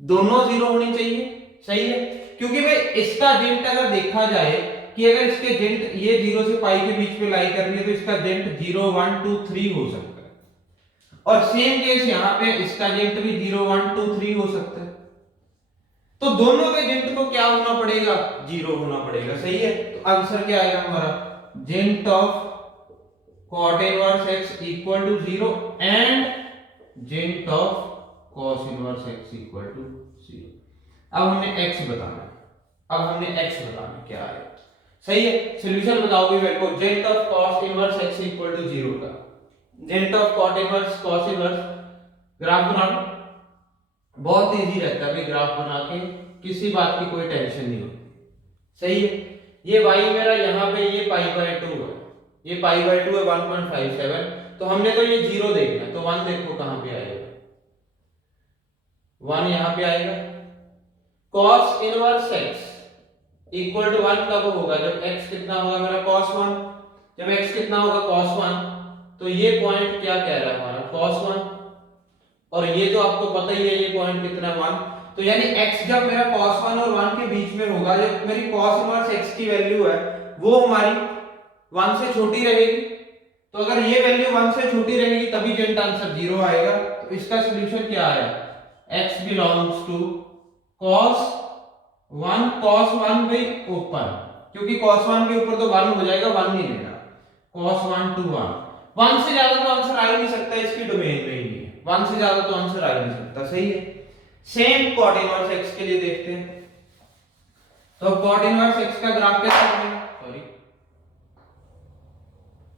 दोनों 0 होनी चाहिए। सही है, क्योंकि भाई इसका जेंट अगर देखा जाए कि अगर इसके जेंट ये 0 से पाई के बीच में लाई करनी है तो इसका जेंट 0 1 2 3 हो सकता है, और सेम केस यहां पे इसका जेंट भी 0 1 2 3 हो सकता है। तो दोनों के जेंट को क्या होना पड़ेगा, 0 होना पड़ेगा। सही है, तो आंसर क्या आएगा हमारा, जेंट of cot inverse x equal to 0 and जेंट of cos inverse x equal to 0। अब हमने x बताना है, अब हमने x बताना है क्या है। सही है, सॉल्यूशन बताओगे मेरे को, जेंट of cos inverse x equal to 0 का, जेंट of cot inverse cos inverse graph बनाना बहुत इजी रहता है भाई, ग्राफ बना के किसी बात की कोई टेंशन नहीं होती। सही है, ये y मेरा यहाँ पे ये पाई बाय 2 है, ये पाई बाय 2 है 1.57, तो हमने तो ये 0 देखना है, तो 1 देखो कहां पे आएगा, 1 यहां पे आएगा। cos inverse x equal to 1 कब होगा, जब x कितना होगा मेरा cos 1, जब x कितना होगा cos 1, तो ये पॉइंट क्या कह रहा है हमारा cos 1, और ये तो आपको पता ही है ये पॉइंट कितना 1, तो यानी x जब मेरा cos 1 और 1 के बीच में होगा, जब मेरी cos इनवर्स x की वैल्यू है वो हमारी 1 से छोटी रहेगी, तो अगर ये वैल्यू 1 से छोटी रहेगी तभी जेंट आंसर 0 आएगा। तो इसका सॉल्यूशन क्या आया, x belongs to cos 1 by open, क्योंकि cos 1 के ऊपर तो 1 हो जाएगा, 1 नहीं लेना, cos 1 to 1, 1 से ज्यादा तो आंसर आ ही नहीं सकता, इसकी डोमेन में ही नहीं है, 1 से ज्यादा तो आंसर आ ही नहीं सकता। सही है, सेम कॉट इनवर्स एक्स के लिए देखते हैं। तो कॉट इनवर्स एक्स का ग्राफ कैसे बनेगा, सॉरी,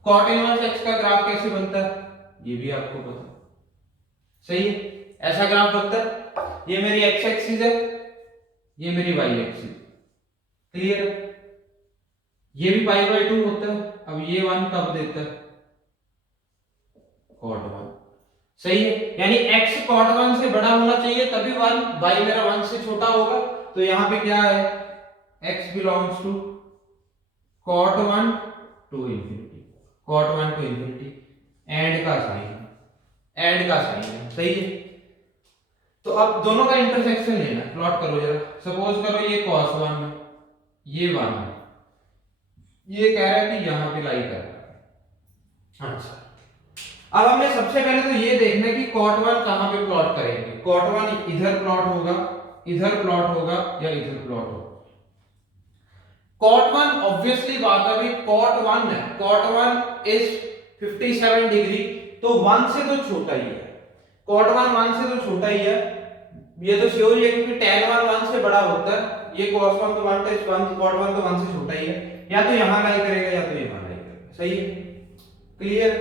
कॉट इनवर्स एक्स का ग्राफ कैसे बनता है ये भी आपको पता, सही है। ऐसा ग्राफ बनता है, ये मेरी एक्स एक्सिस है, ये मेरी वाई एक्सिस, क्लियर है। ये भी पाई बाय 2 होता है। अब ये 1 कब देता है, कॉट 1, सही है। यानी x कॉट 1 से बड़ा होना चाहिए तभी 1, y मेरा 1 से छोटा होगा। तो यहां पे क्या है, x belongs to cot 1 to infinity, cot 1 to infinity, end का साइन, एंड का साइन है, सही है। तो अब दोनों का इंटरसेक्शन लेना, प्लॉट करो जरा। सपोज करो ये cos 1 है, ये 1 है, ये कह रहा है कि यहां पे लाई कर रहा है। अच्छा, अब हमने सबसे पहले तो ये देखना है कि कॉट 1 कहां पे प्लॉट करेंगे। कॉट 1 इधर प्लॉट होगा, इधर प्लॉट होगा, या इधर प्लॉट होगा। कॉट 1 ऑब्वियसली बात है, अभी कॉट 1 है, कॉट 1 इज 57 डिग्री, तो 1 से तो छोटा ही है। कॉट 1 1 से तो छोटा ही है, ये तो श्योर ही है क्योंकि tan 1 1 से बड़ा होता है। ये cos 1 तो 1 टेस्ट 1, cot 1 तो 1 से छोटा ही है। या तो यहां लाई करेगा या तो यहां लाई करेगा, सही है, क्लियर।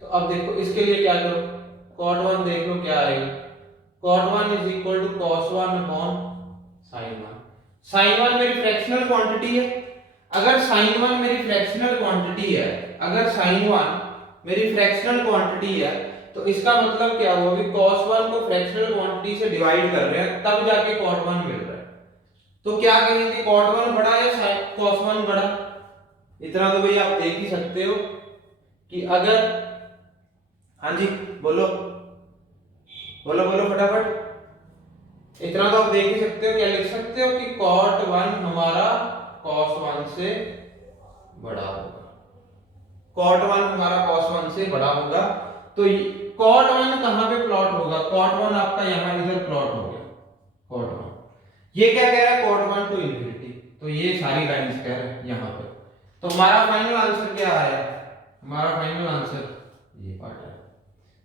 तो अब देखो इसके लिए क्या करो, cot 1 देख लो क्या आएगा, cot 1 is equal to cos 1 upon sin 1। sin 1 मेरी फ्रैक्शनल क्वांटिटी है, अगर sin 1 मेरी फ्रैक्शनल क्वांटिटी है, अगर sin 1 मेरी फ्रैक्शनल क्वांटिटी है, तो इसका मतलब क्या हुआ कि cos 1 को फ्रैक्शनल क्वांटिटी से डिवाइड कर रहे हैं तब जाके cot 1 मिल रहा है। तो क्या कहेंगे, cot 1 बड़ा या cos 1 बड़ा। इतना तो भाई आप देख ही सकते हो कि अगर, हाँ जी बोलो बोलो बोलो फटाफट, इतना तो आप देख ही सकते हो, क्या लिख सकते हो कि cot 1 हमारा cos 1 से बड़ा होगा, cot 1 हमारा cos 1 से बड़ा होगा। तो cot 1 कहां पे प्लॉट होगा, cot 1 आपका यहां इधर प्लॉट हो गया, cot 1। ये क्या कह रहा है, cot 1 टू इंफिनिटी, तो ये सारी लाइंस कह रहे हैं यहां पे। तो हमारा फाइनल आंसर क्या आया, हमारा फाइनल आंसर ये पार्ट है,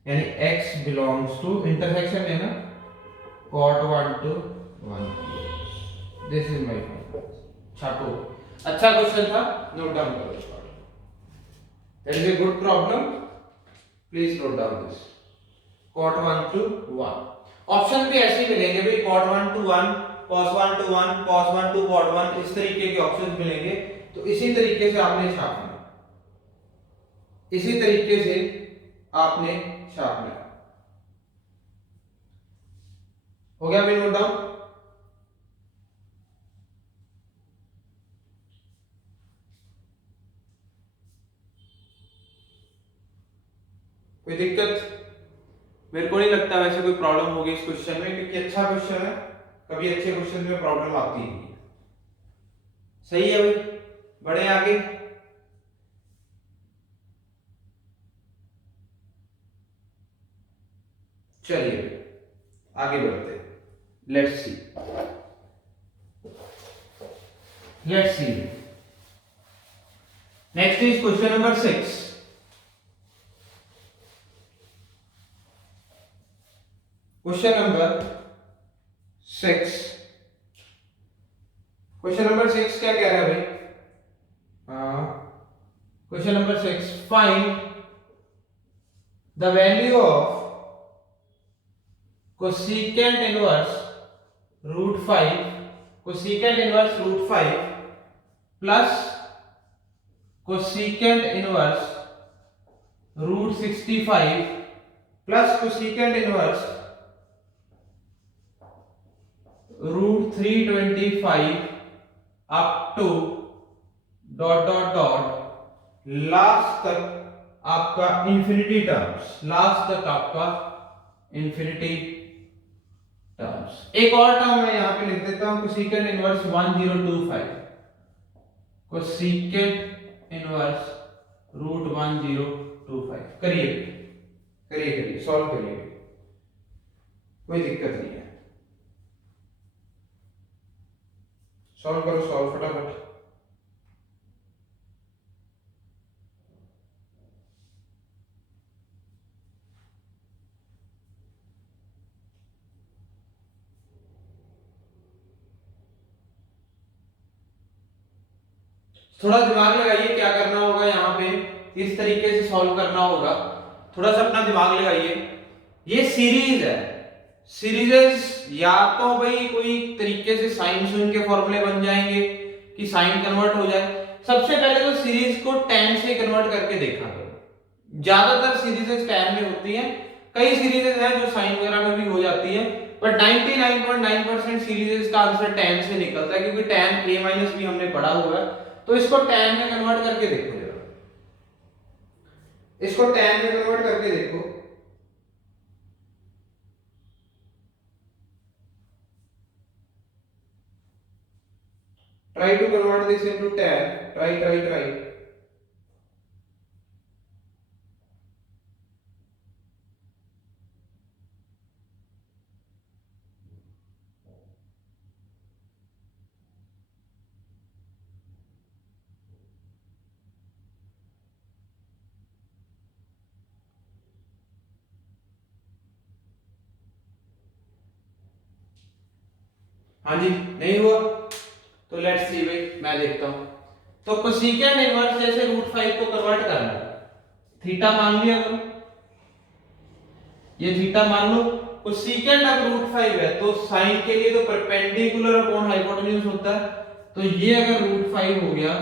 यानी x बिलोंग्स टू, इंटरसेक्शन लेना, cot 1 to 1, this is my final. छापो, अच्छा क्वेश्चन था, नोट डाउन करो इस part, that is a good problem, please note down this, cot 1 to 1। Option भी ऐसे ही मिलेंगे भाई, cot 1 to 1, cos 1 to 1, cos 1 to cot 1, इस तरीके के ऑप्शंस मिलेंगे। तो इसी तरीके से आपने छापना, इसी तरीके से आपने छापना। हो गया भाई नोट डाउन। कोई दिक्कत, मेरे को नहीं लगता वैसे कोई प्रॉब्लम होगी इस क्वेश्चन में, क्योंकि अच्छा क्वेश्चन है, कभी अच्छे क्वेश्चन में प्रॉब्लम आती ही नहीं। सही है भाई, बढ़े आगे। चलिए आगे बढ़ते हैं, let's see, let's see, next is question number 6। Question number 6, question number 6 क्या कह रहा है भाई, question number 6, find the value of cosecant inverse root 5, cosecant inverse root 5 plus cosecant inverse root 65 plus cosecant inverse root 325 up to dot dot dot last तक आपका infinity terms, last तक आपका infinity terms. एक और term मैं यहां पे लिख देता हूं, cosecant inverse 1025, cosecant inverse root 1025। करिए करिए करिए, सॉल्व करिए, कोई दिक्कत नहीं है, सॉल्व करो, सॉल्व फटाफट। थोड़ा दिमाग लगाइए क्या करना होगा यहाँ पे, इस तरीके से सॉल्व करना होगा, थोड़ा सा अपना दिमाग लगाइए। ये सीरीज है, सीरीजेस या तो भाई कोई तरीके से साइन सुइन के फॉर्मूले बन जाएंगे कि साइन कन्वर्ट हो जाए। सबसे पहले तो सीरीज को tan से कन्वर्ट करके देखा करो। ज्यादातर सीरीजेस tan में होती हैं, कई सीरीजेस हैं जो साइन वगैरह में भी हो जाती है, बट 99.9% सीरीजेस का आंसर tan से निकलता है, क्योंकि tan a माइनस भी हमने पढ़ा हुआ है। तो इसको tan में कन्वर्ट करके देखो जरा, इसको tan में कन्वर्ट करके देखो। Try to convert this into tan. Try. हाँ जी, नहीं हुआ तो लेट्स सी भाई, मैं देखता हूं। तो कोसेकेंट इनवर्स जैसे √5 को कन्वर्ट करना है, थीटा मान लिया करो, ये थीटा मान लो। कोसेकेंट अब √5 है तो साइन के लिए तो परपेंडिकुलर अपॉन हाइपोटेन्यूज होता है, तो ये अगर √5 हो गया,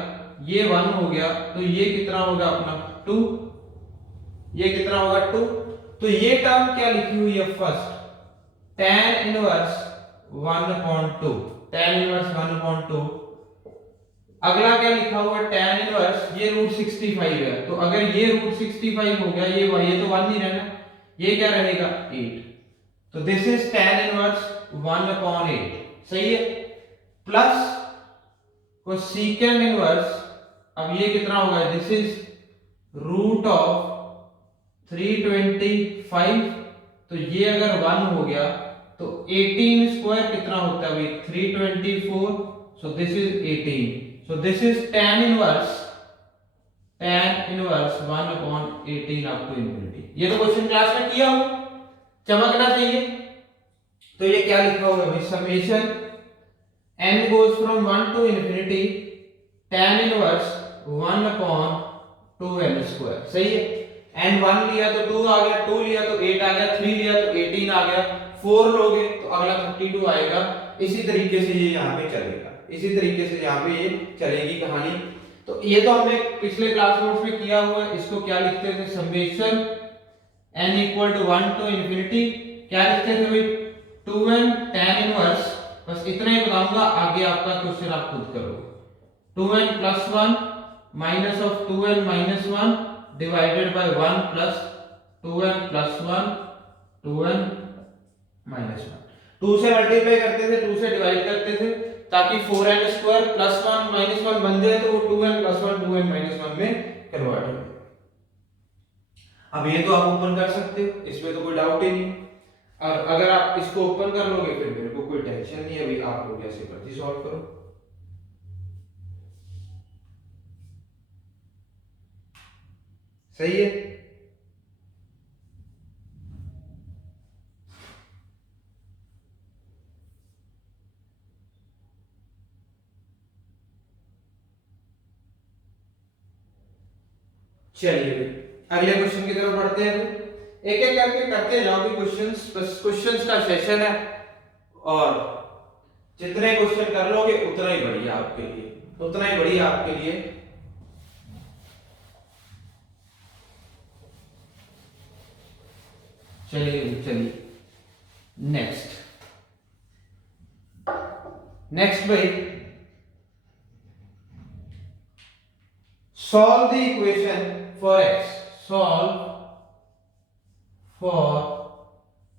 ये 1 हो गया, तो ये कितना होगा अपना 2, ये कितना होगा 2। तो ये टर्म क्या लिखी हुई है first, tan inverse 1/2, tan inverse 1/2। अगला क्या लिखा हुआ है, tan इनवर्स, ये √65 है, तो अगर ये √65 हो गया, ये तो 1 नहीं रहना, ये क्या रहेगा 8। तो दिस इज tan इनवर्स 1/8, सही है। प्लस कोसेकेंट इनवर्स, अब ये कितना होगा, दिस इज रूट ऑफ 325, तो ये अगर 1 हो गया तो 18 स्क्वायर कितना होता है भाई 324, so this is 18, so this is tan inverse 1/18 up to infinity. ये तो क्वेश्चन क्लास में किया हो, चमकना चाहिए। तो ये क्या लिखा हुआ है भाई, summation n goes from 1 to infinity tan inverse 1/2n square, सही है। n 1 लिया तो 2 आ गया, 2 लिया तो 8 आ गया, 3 लिया तो 18 आ गया, 4 लोगे तो अगला 32 आएगा। इसी तरीके से ये यहाँ पे चलेगा, इसी तरीके से यहाँ पे ये चलेगी कहानी। तो ये तो हमने पिछले क्लास नोट्स में किया हुआ है। इसको क्या लिखते थे, summation n equal to 1 to infinity, क्या लिखते थे भाई 2n tan इनवर्स, बस इतना ही बताऊंगा, आगे आपका क्वेश्चन आप खुद करो। 2n plus 1 minus of 2n minus 1 divided by 1 plus 2n plus 1 2n minus 1। 2 से मल्टीप्लाई करते थे, 2 से डिवाइड करते थे, ताकि 4n स्क्वायर प्लस 1 माइनस 1 बन जाए, तो वो 2n प्लस 1 2n माइनस 1 में कन्वर्ट हो जाए। अब ये तो आप ओपन कर सकते हो, इसमें तो कोई डाउट ही नहीं। और अगर आप इसको ओपन कर लोगे फिर मेरे को कोई टेंशन नहीं है, अभी आप लोग ऐसे मर्जी सॉल्व करो। सही है। चलिए अगले क्वेश्चन की तरफ बढ़ते हैं। एक एक करके करते जाओ भी क्वेश्चंस, बस क्वेश्चंस का सेशन है, और जितने क्वेश्चन कर लोगे उतना ही बढ़िया आपके लिए, उतना ही बढ़िया आपके लिए। चलिए नेक्स्ट नेक्स्ट भाई, solve the equation for x, solve for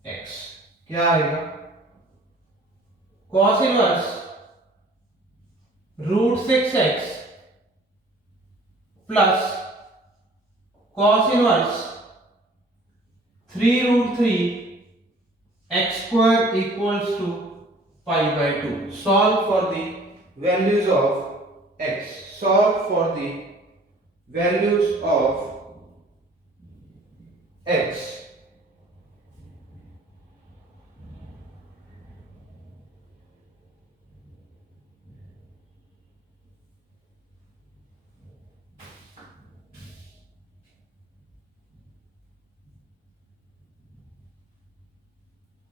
x, क्या आएगा, cos inverse √6x plus cos inverse 3√3 x square equals to pi/2। solve for the values of x, solve for the values of x।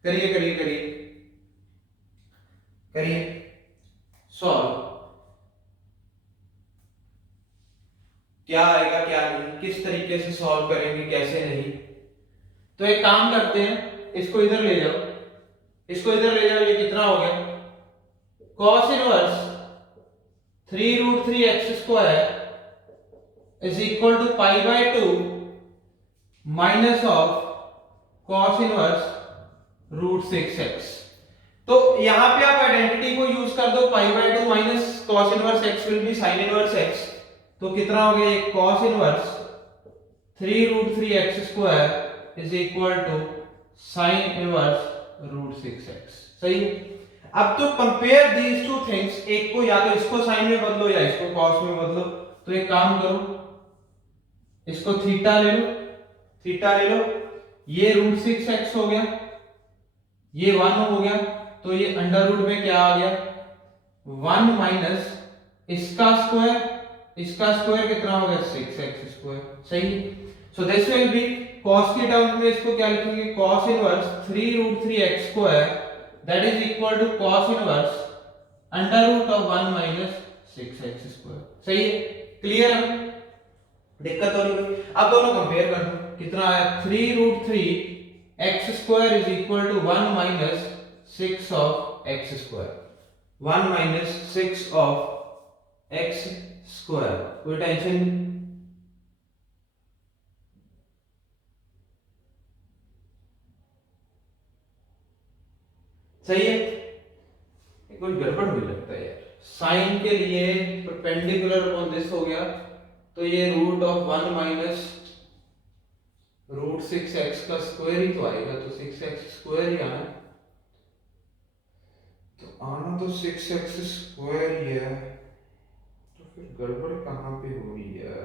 करिए करिए करिए करिए solve. क्या आएगा क्या नहीं, किस तरीके से सॉल्व करेंगे कैसे नहीं। तो एक काम करते हैं, इसको इधर ले जाओ, इसको इधर ले जाओ। ये कितना हो गया, cos inverse 3√3x² is equal to π/2 minus of cos inverse √6x। तो यहां पे आप आइडेंटिटी को यूज कर दो, π/2 माइनस cos inverse x will be sin inverse x। तो कितना हो गया, ये cos inverse 3√3x² is equal to sin inverse √6x। सही। अब तो कंपेयर दीज टू थिंग्स, एक को या तो इसको साइन में बदलो या इसको कॉस में बदलो। तो एक काम करो, इसको थीटा ले लो, थीटा ले लो, ये √6x हो गया, ये 1 हो गया, तो ये अंडर रूट में क्या आ गया 1 माइनस इसका स्क्वायर कितना हो गया 6x²। सही। So this will B cos के टर्म्स में इसको क्या लिखेंगे, cos inverse 3√3x² that is equal to cos inverse under root of 1 minus 6x²। सही है, क्लियर है, दिक्कत हो रही है। अब दोनों कंपेयर कर दो, कितना आया 3√3x² is equal to 1 minus 6 of x², 1 minus 6 of x²। कोई टेंशन, सही है। कोई गड़बड़ हुई लगता है यार, साइन के लिए परपेंडिकुलर अपॉन दिस हो गया, तो ये रूट ऑफ 1 माइनस √6x का स्क्वायर ही तो आएगा, तो 6x² ही आना, तो आना तो 6x² ही है, तो फिर गड़बड़ कहां पे हुई है,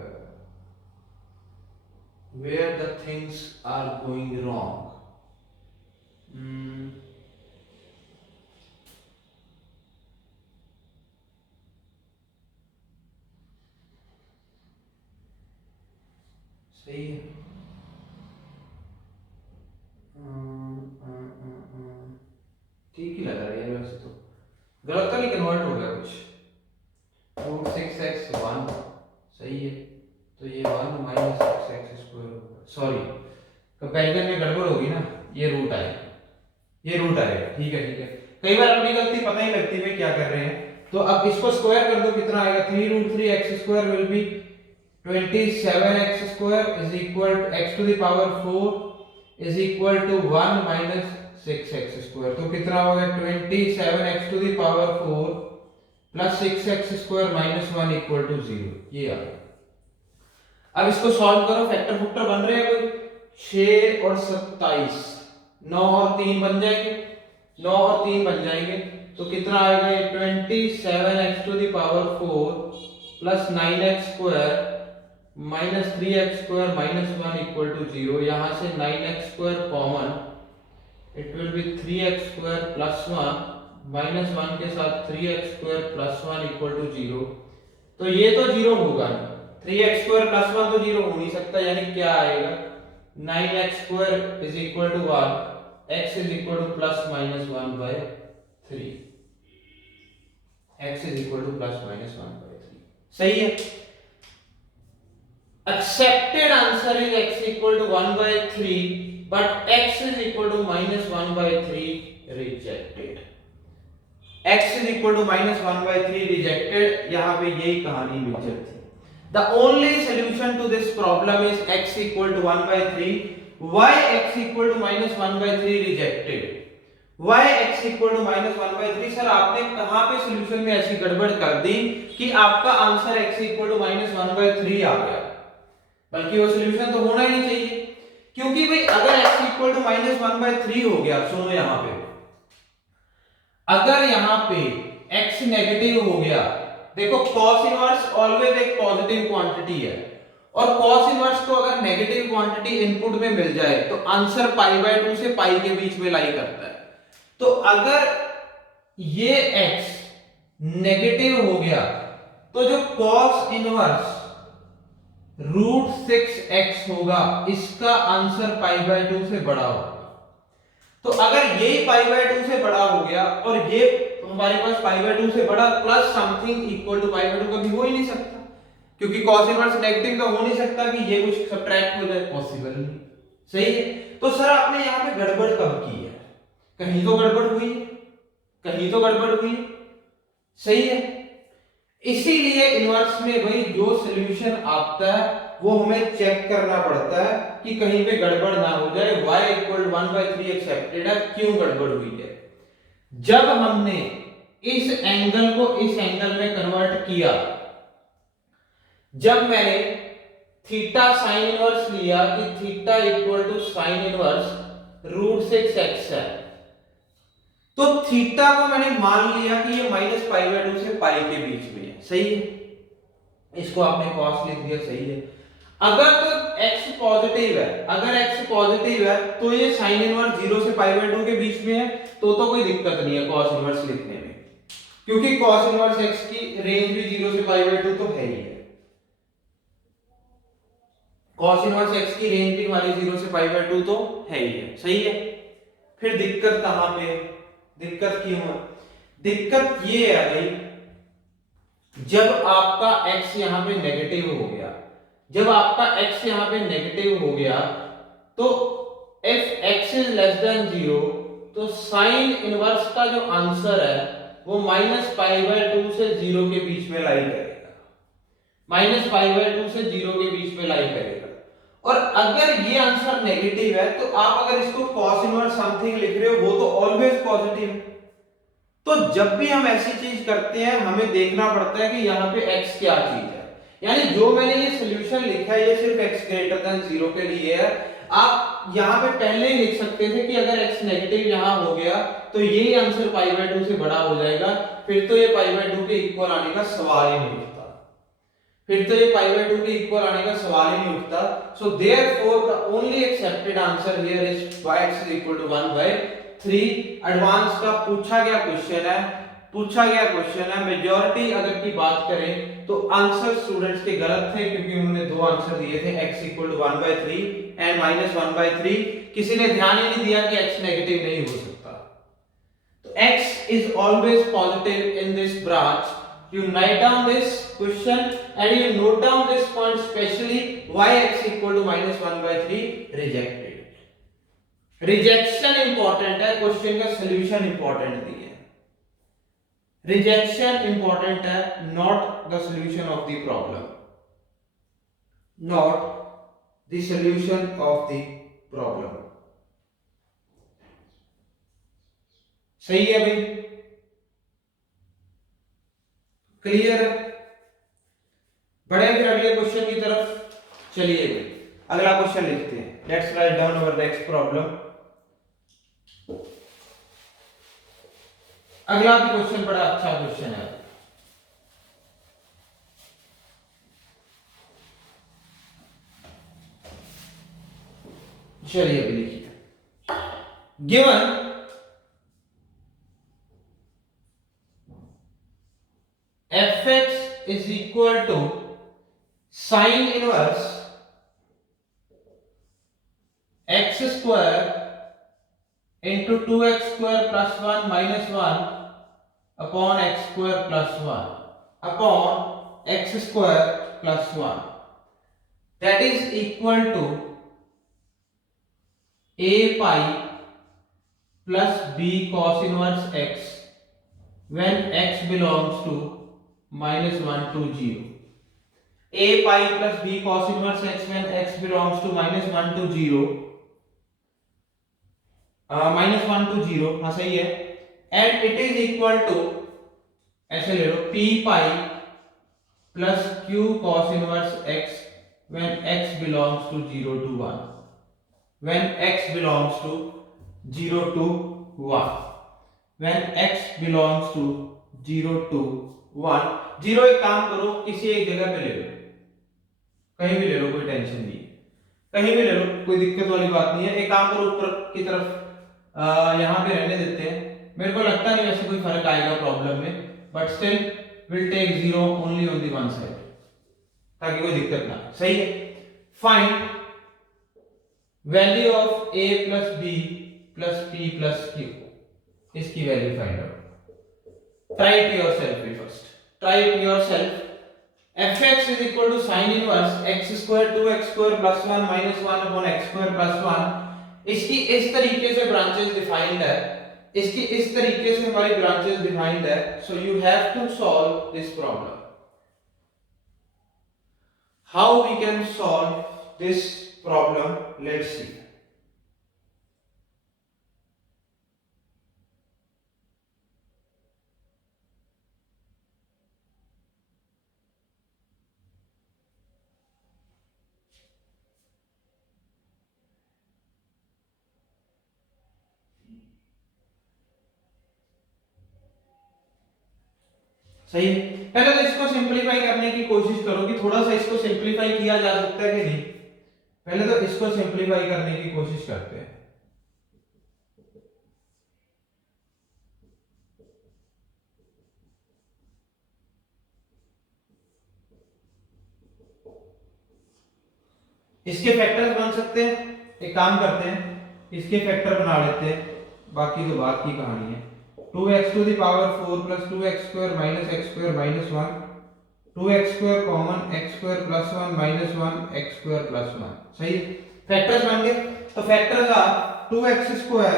where the things are going wrong. सही है, ठीक ही लग रहा है यार, वैसे तो गलत तो नहीं कन्वर्ट हो गया कुछ, √6x 1। सही है, तो ये 1 माइनस 6x² होगा, सॉरी कंपैरिजन में गड़बड़ होगी ना, ये रूट आएगा, ये रूट आएगा, ठीक है ठीक है। कई बार अपनी गलती पता ही लगती है क्या कर रहे हैं। तो अब इसको स्क्वायर कर दो, कितना आएगा 3√3x² will be 27x² is equal to x to the power 4 is equal to 1 minus 6x²। तो कितना होगा 27x to the power 4 plus 6x² minus 1 equal to 0। ये आ गया। अब इसको सॉल्व करो, फैक्टर फुक्टर बन रहे हैं कोई, 6 और 27, 9 और 3 बन जाएंगे, 9 और 3 बन जाएंगे, तो कितना आएगा ये 27x to the power 4 plus 9x² minus 3x² minus 1 equal to 0। यहां से 9x² common, it will be 3x² plus 1 minus 1 के साथ 3x² प्लस 1 इक्वल टू 0। तो ये तो 0 होगा नहीं, 3x² प्लस 1 तो 0 हो नहीं सकता, यानी क्या आएगा 9x² is equal to 1, x is equal to plus minus 1/3, x is equal to plus minus 1/3। सही है। Accepted answer is x equal to 1/3, but x is equal to minus 1/3 rejected। x is equal to minus 1/3 rejected, यहाँ पे यही कहानी मिलती थी। The only solution to this problem is x equal to 1/3। Why x equal to minus 1/3 rejected? Why x equal to minus 1/3? Sir आपने कहाँ पे solution में ऐसी गड़बड़ कर दी कि आपका answer x equal to minus 1/3 आ गया, बल्कि वो सोल्यूशन तो होना ही नहीं चाहिए, क्योंकि भाई अगर x इक्वल टू माइनस 1/3 हो गया, सुनो यहां पे अगर यहां पे x नेगेटिव हो गया, देखो cos इनवर्स ऑलवेज एक पॉजिटिव क्वांटिटी है, और cos इनवर्स को अगर नेगेटिव क्वांटिटी इनपुट में मिल जाए तो आंसर π/2 से π के बीच में लाई करता है। तो अगर ये x नेगेटिव हो गया तो जो cos इनवर्स √6x होगा, इसका आंसर π/2 से बड़ा होगा। तो अगर ये π/2 से बड़ा हो गया और ये हमारे पास π/2 से बड़ा प्लस समथिंग इक्वल टू π/2 कभी हो ही नहीं सकता, क्योंकि cos इनवर्स नेगेटिव तो हो नहीं सकता कि ये कुछ सब्ट्रैक्ट हो जाए, पॉसिबल नहीं। सही है। तो सर आपने यहाँ पे गड़बड़ कब की है? कहीं तो गड़बड़ हुई है, कहीं तो गड़बड़ हुई है। सही है। इसीलिए इनवर्स में भाई जो सॉल्यूशन आता है वो हमें चेक करना पड़ता है कि कहीं पे गड़बड़ ना हो जाए। y इक्वल 1/3 एक्सेप्टेड है, क्यों गड़बड़ हुई है? जब हमने इस एंगल को इस एंगल में कन्वर्ट किया, जब मैंने थीटा साइन इनवर्स लिया कि theta equal to sine inverse √6x है, तो थीटा को मैंने मान लिया कि ये -π/2 से पाई के बीच में है। सही है। इसको आपने cos लिख दिया। सही है। अगर तो x पॉजिटिव है, अगर x पॉजिटिव है तो ये साइन इनवर्स 0 से π/2 के बीच में है, तो कोई दिक्कत नहीं है cos इनवर्स लिखने में, क्योंकि cos इनवर्स x की रेंज भी 0 से π/2 तो है ही है। cos इनवर्स x की रेंज भी हमारी 0 से π/2 तो है ही है। सही है। फिर दिक्कत कहां पे? दिक्कत क्यों है? दिक्कत ये है भाई, जब आपका x यहां पे नेगेटिव हो गया, जब आपका x यहां पे नेगेटिव हो गया, तो if x is less than 0, तो साइन इनवर्स का जो आंसर है वो -π/2 से 0 के बीच में लाई करेगा, -π/2 से 0 के बीच में लाई करेगा। और अगर ये आंसर नेगेटिव है तो आप अगर इसको cos इनवर्स समथिंग लिख रहे हो, वो तो ऑलवेज पॉजिटिव है। तो जब भी हम ऐसी चीज करते हैं हमें देखना पड़ता है कि यहाँ पे x क्या चीज है। यानी जो मैंने ये सॉल्यूशन लिखा है ये सिर्फ x ग्रेटर देन 0 के लिए है। आप यहाँ पे पहले ही लिख सकते थे कि अगर x नेगेटिव यहाँ हो गया तो ये आंसर π/2 से बड़ा हो जाएगा, फिर तो ये π/2 के इक्वल आने का सवाल ही नहीं उठता, फिर तो ये π/2 के इक्वल आने का सवाल ही नहीं उठता। So therefore the only accepted answer here is x is equal to 1/3। Advance का पूछा गया क्वेश्चन है, पूछा गया क्वेश्चन है। मेजॉरिटी अगर की बात करें तो आंसर स्टूडेंट्स के गलत थे, क्योंकि उन्होंने दो आंसर दिए थे x इक्वल टू 1/3 एंड -1/3। किसी ने ध्यान ही नहीं दिया कि x नेगेटिव नहीं हो सकता। तो x is always positive in this branch. You write down this question and you note down this point, especially why x equal to -1/3 rejected। Rejection important है, क्वेश्चन का सॉल्यूशन इंपॉर्टेंट नहीं है। Rejection important है, not the solution of the problem, not the solution of the problem. सही है भाई? Clear है? बढ़े फिर अगले क्वेश्चन की तरफ। चलिए भाई अगला क्वेश्चन लिखते हैं। Let's write down our next problem. अगला भी क्वेश्चन बड़ा अच्छा क्वेश्चन है। चलिए अभी लिखिए। Given fx is equal to sin inverse x square into 2x square plus 1 minus 1 upon x square plus 1 upon x square plus 1, that is equal to a pi plus b cos inverse x when x belongs to -1 to 0। a pi plus b cos inverse x when x belongs to -1 to 0, -1 to 0, हाँ सही है। And it is equal to, ऐसे ले लो, p pi plus q cos inverse x when x belongs to 0 to 1, when x belongs to 0 to 1, when x belongs to 0 to 1। 0 एक काम करो, किसी एक जगह पे ले लो, कहीं भी ले लो, कोई टेंशन नहीं है, कहीं भी ले लो, कोई दिक्कत वाली बात नहीं है। एक काम करो, ऊपर की तरफ यहां पे रहने देते हैं। मेरे को लगता नहीं वैसे कोई फर्क आएगा प्रॉब्लम में, but still will take 0 only on the one side, ताकि कोई दिक्कत ना। सही है। Find value of a plus b plus P plus Q, इसकी वैल्यू find out. Try it yourself first, try it yourself. fx is equal to sin inverse x square 2x square plus 1 minus 1 upon x square plus 1। इसकी इस तरीके से branches defined है, इसकी इस तरीके से हमारी ब्रांचेस डिफाइंड है। So you have to solve this problem. How we can solve this problem, let's see. सही है, पहले तो इसको सिंपलीफाई करने की कोशिश करो कि थोड़ा सा इसको सिंपलीफाई किया जा सकता है कि नहीं। पहले तो इसको सिंपलीफाई करने की कोशिश करते हैं। इसके फैक्टर्स बन सकते हैं, एक काम करते हैं, इसके फैक्टर बना लेते हैं, बाकी तो बात की कहानी है। 2x to the power 4 plus 2x square minus x square minus 1, 2x square common x square plus 1 minus 1 x square plus 1। सही है, फैक्टर्स बन गए। तो factors are 2x square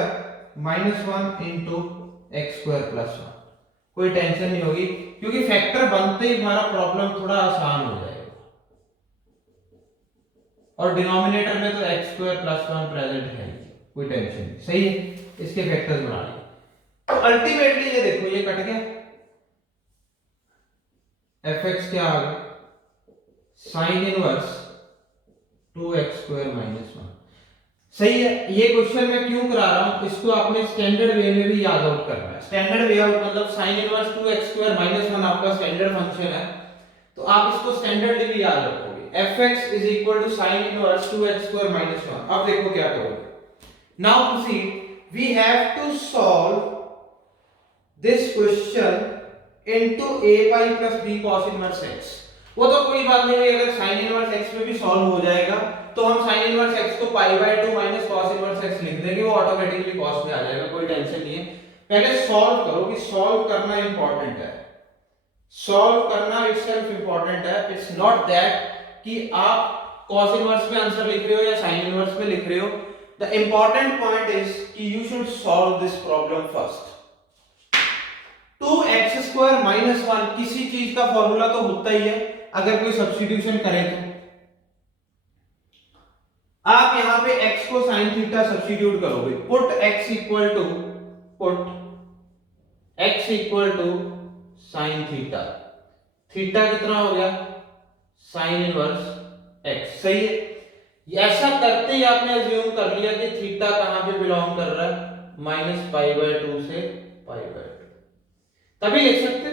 minus 1 into x square plus 1। कोई tension नहीं होगी क्योंकि factor बनते ही हमारा प्रॉब्लम थोड़ा आसान हो जाएगा। और डिनोमिनेटर में तो x स्क्वायर प्लस 1 प्रेजेंट है, कोई टेंशन नहीं। सही है, इसके फैक्टर्स बना लिए। तो अल्टीमेटली ये देखो, ये कट गया, fx क्या आ गया, sine inverse 2x square minus 1। सही है, ये क्वेश्चन मैं क्यों करा रहा हूं, इसको आपने स्टैंडर्ड वे में भी याद आउट करना है। स्टैंडर्ड वे आउट मतलब sine inverse 2x square minus 1 आपका स्टैंडर्ड फंक्शन है, तो आप इसको स्टैंडर्डली भी याद रखोगे। fx is equal to sin inverse 2x square minus 1। अब देखो क्या करोगे। Now proceed, we have to solve this question into a pi plus b cos inverse x। वो तो कोई बात नहीं है, अगर sin inverse x में भी सॉल्व हो जाएगा तो हम sin inverse x को pi by 2 minus cos inverse x लिख देंगे, वो ऑटोमेटिकली cos में आ जाएगा, कोई टेंशन नहीं है। पहले सॉल्व करो, कि सॉल्व करना इंपॉर्टेंट है, सॉल्व करना इटसेल्फ इंपॉर्टेंट है। इट्स नॉट दैट कि आप cos इनवर्स में आंसर लिख रहे हो या sin इनवर्स में लिख रहे हो। द इंपॉर्टेंट पॉइंट इज कि you should solve this problem first. 2x square minus 1 किसी चीज का फॉर्मूला तो होता ही है, अगर कोई सब्स्टिट्यूशन करें तो आप यहां पे x को sin थीटा सब्स्टिट्यूट करोगे। Put x equal to sin theta, theta कितना हो गया, साइन इनवर्स x। सही है, ऐसा करते ही आपने अज्यूम कर लिया कि थीटा कहां पे बिलोंग कर रहा है, माइनस पाई बाय 2 से पाई बाय 2, तभी लिख सकते,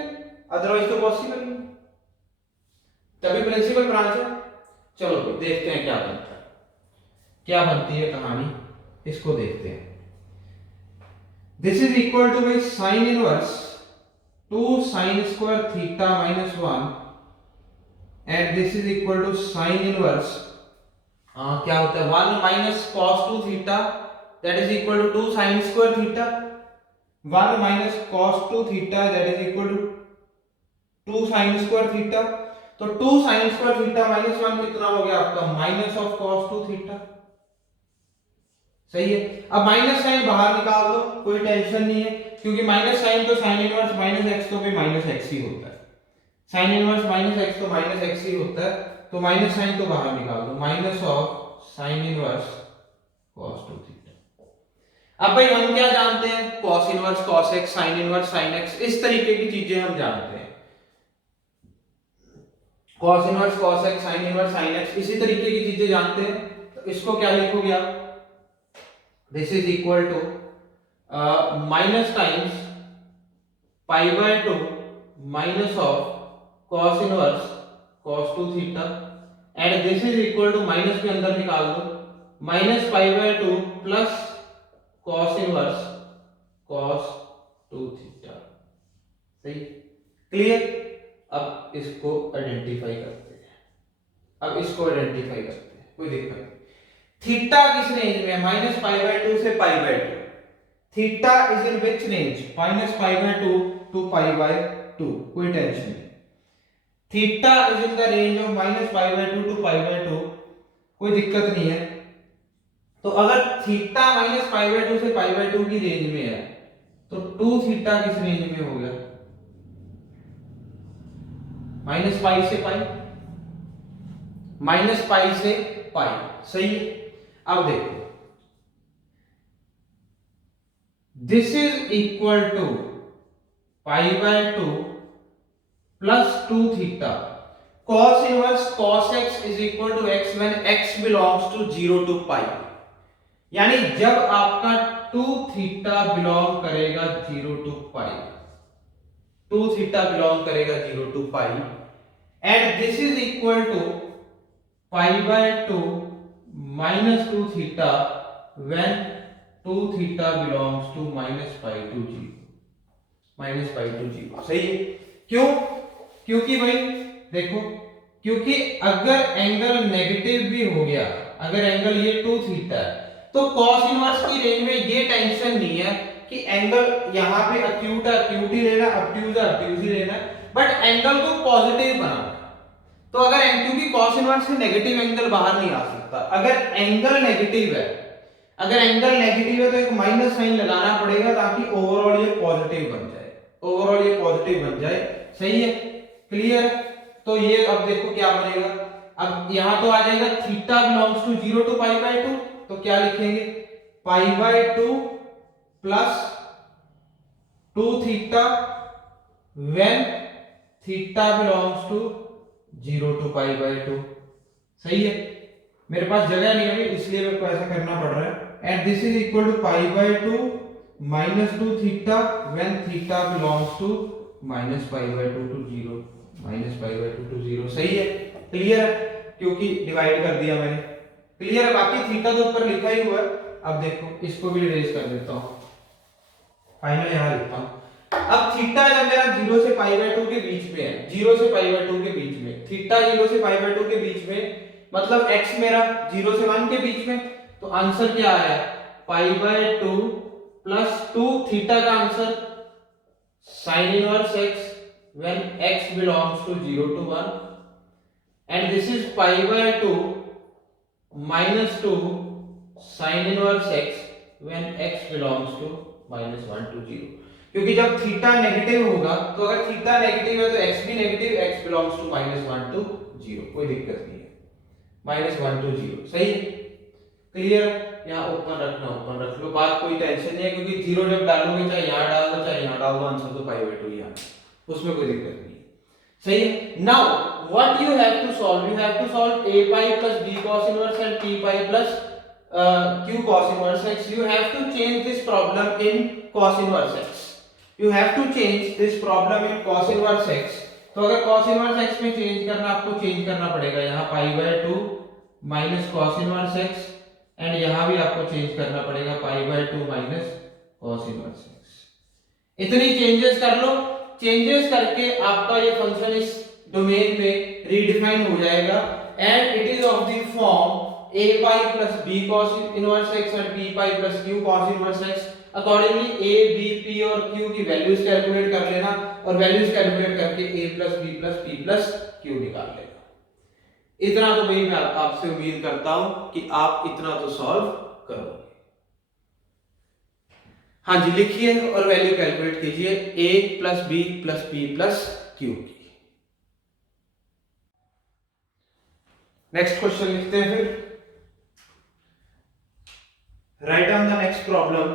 अदरवाइज तो पॉसिबल नहीं, तभी प्रिंसिपल ब्रांच है। चलो देखते हैं क्या बनता है, क्या बनती है कहानी, इसको देखते हैं। This is equal two by sine inverse 2 sin square theta minus 1 and this is equal to sin inverse क्या होता है 1 minus cos 2 theta that is equal to 2 sin square theta, 1 minus cos 2 theta that is equal to 2 sin square theta। तो 2 sin square theta minus 1 कितना हो गया आपका, minus of cos 2 theta। सही है, अब माइनस साइन बाहर निकाल दो, कोई टेंशन नहीं है, क्योंकि माइनस साइन तो साइन इनवर्स माइनस एक्स तो भी माइनस एक्स ही होता है, साइन इनवर्स माइनस एक्स तो माइनस एक्स ही होता है, तो माइनस साइन तो बाहर निकाल दो, minus of sine inverse cos 2 theta. अब भाई हम क्या जानते हैं, cos inverse cos x, sin inverse sin x, इस तरीके की चीजें हम जानते हैं। cos inverse cos x, sin inverse sin x, इसी तरीके की चीजें जानते हैं। तो इसको क्या लिखोगे आप, this is equal to minus times pi by 2 minus of cos inverse cos 2 theta and this is equal to minus के अंदर निकाल दो, minus pi by 2 plus cos inverse cos 2 theta. सही, क्लियर। अब इसको आइडेंटिफाई करते हैं, अब इसको आइडेंटिफाई करते हैं, कोई दिक्कत नहीं। थीटा किस रेंज में है, माइनस पाई बाय 2 से pi by 2, theta is in which range, -π/2 to π/2, कोई टेंशन नहीं। Theta is in the range of -π/2 to π/2, कोई दिक्कत नहीं है। तो अगर थीटा -π/2 से π/2 की रेंज में है तो 2 थीटा किस रेंज में हो गया, -π से π, -π से π, सही है। अब देखो this is equal to π/2 plus 2 theta, cos inverse cos x is equal to x when x belongs to 0 to π, यानी जब आपका 2 थीटा बिलोंग करेगा 0 to π, 2 थीटा बिलोंग करेगा 0 to π, and this is equal to π/2 minus 2 theta when 2 theta belongs to -π to 0, -π to 0, सही है। क्यों? क्योंकि भाई देखो, क्योंकि अगर एंगल नेगेटिव भी हो गया, अगर एंगल ये 2 थीटा है तो cos इनवर्स की रेंज में ये टेंशन नहीं है कि एंगल यहाँ पे अक्यूट है अक्यूट ही लेना, ऑब्ट्यूज है ऑब्ट्यूज ही लेना, बट एंगल को पॉजिटिव बनाना। तो अगर क्योंकि cos इनवर्स से नेगेटिव एंगल बाहर नहीं आ सकता, अगर एंगल नेगेटिव है, अगर एंगल नेगेटिव है तो एक माइनस साइन लगाना पड़ेगा ताकि ओवरऑल ये पॉजिटिव बन जाए, ओवरऑल ये पॉजिटिव बन जाए, सही है, क्लियर। तो ये अब देखो क्या बनेगा, अब यहां तो आ जाएगा थीटा बिलोंग्स टू 0 to π/2, तो क्या लिखेंगे π/2 plus 2 theta when theta belongs to 0 to π/2, सही है। मेरे पास जगह नहीं है इसलिए मेरे को ऐसा करना पड़ रहा है, and this is equal to π/2 minus 2 theta when theta belongs to -π/2 to 0, -π/2 to 0, सही है, क्लियर है, क्योंकि डिवाइड कर दिया मैंने, क्लियर है। बाकी थीटा तो ऊपर लिखा ही हुआ है। अब देखो इसको भी इरेज कर देता हूं, फाइनल यहां लिखता हूं। अब थीटा जब मेरा 0 से π/2 के बीच में है, 0 से π/2 के बीच में, थीटा 0 से π/2 के बीच में, मतलब x मेरा 0 से 1 के बीच में, तो आंसर क्या आया π/2 प्लस 2 थीटा का answer sin inverse x when x belongs to 0 to 1, and this is π/2 minus 2 sin inverse x when x belongs to -1 to 0, क्योंकि जब थीटा नेगेटिव होगा तो अगर थीटा नेगेटिव है तो x भी negative, x belongs to -1 to 0, कोई दिक्कत नहीं है, -1 to 0, सही है, क्लियर। यहाँ ओपन रखना, ओपन रख लो, बात कोई टेंशन नहीं है, क्योंकि 0 जब डालोगे चाहे यहाँ डाल दो चाहे यहाँ डाल दो, आंसर तो π/2 ही आना, उसमें कोई दिक्कत नहीं है, सही है। Now what you have to solve, you have to solve a pi plus b cos inverse and p pi plus q cos inverse x. You have to change this problem in cos inverse x. You have to change this problem in cos inverse x. तो अगर cos inverse x में change करना, आपको change करना पड़ेगा यहाँ π/2 minus cos inverse x, and यहां भी आपको चेंज करना पड़ेगा π/2 minus cos inverse x। इतनी चेंजेस कर लो, चेंजेस करके आपका ये फंक्शन इस डोमेन में रीडिफाइन हो जाएगा, and it is of the form a pi plus b cos inverse x and p pi plus q cos inverse x। Accordingly a b p और q की वैल्यूज कैलकुलेट कर लेना, और values calculate करके a plus b plus p plus q निकाल लेना। इतना तो भाई मैं आपसे उम्मीद करता हूं कि आप इतना तो सॉल्व करोगे। हाँ जी, लिखिए और वैल्यू कैलकुलेट कीजिए a plus B plus P plus q की। नेक्स्ट क्वेश्चन लिखते हैं फिर। Write on the next problem.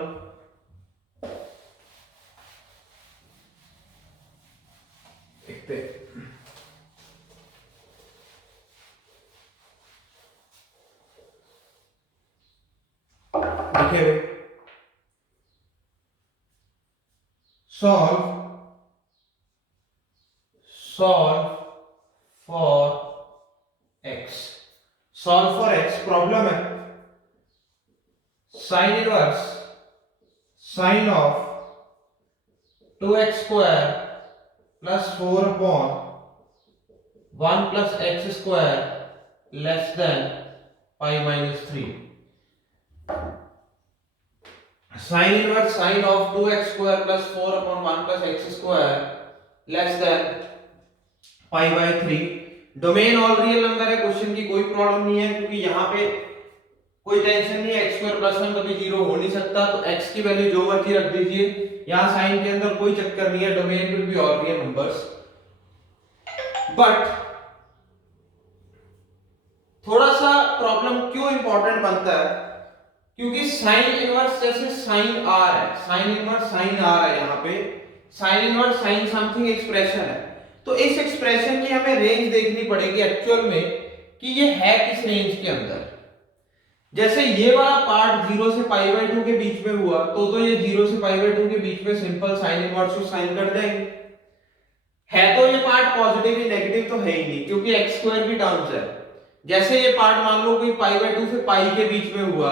लिखते हैं solve for x, solve for x problem है sin inverse sin of 2x square plus 4 upon 1 plus x square less than pi minus 3। Sine inverse sine of 2x square plus 4 upon 1 plus x square less than pi by 3। Domain all real number है, question की कोई problem नहीं है क्योंकि यहाँ पे कोई tension नहीं है, x स्क्वायर प्लस 1 कभी जीरो हो नहीं सकता, तो x की वैल्यू जो मर्जी रख दीजिए, यहाँ साइन के अंदर कोई चक्कर नहीं है, domain will be all real numbers. But थोड़ा सा प्रॉब्लम क्यों इंपॉर्टेंट बनता है, क्योंकि साइन इनवर्स जैसे साइन आर है, साइन इनवर्स साइन आर है, यहाँ पे sine inverse sine something expression है, तो इस एक्सप्रेशन की हमें रेंज देखनी पड़ेगी एक्चुअल में कि ये है किस रेंज के अंदर। जैसे ये वाला पार्ट 0 से पाई बाय 2 के बीच में हुआ तो ये 0 से पाई बाय 2 के बीच में सिंपल साइन इनवर्स और साइन कट जाएंगे। है तो ये पार्ट पॉजिटिव ही, नेगेटिव तो है ही नहीं क्योंकि x स्क्वायर की टर्म्स है। जैसे ये पार्ट मान लो कोई पाई बाय 2 से पाई के बीच में हुआ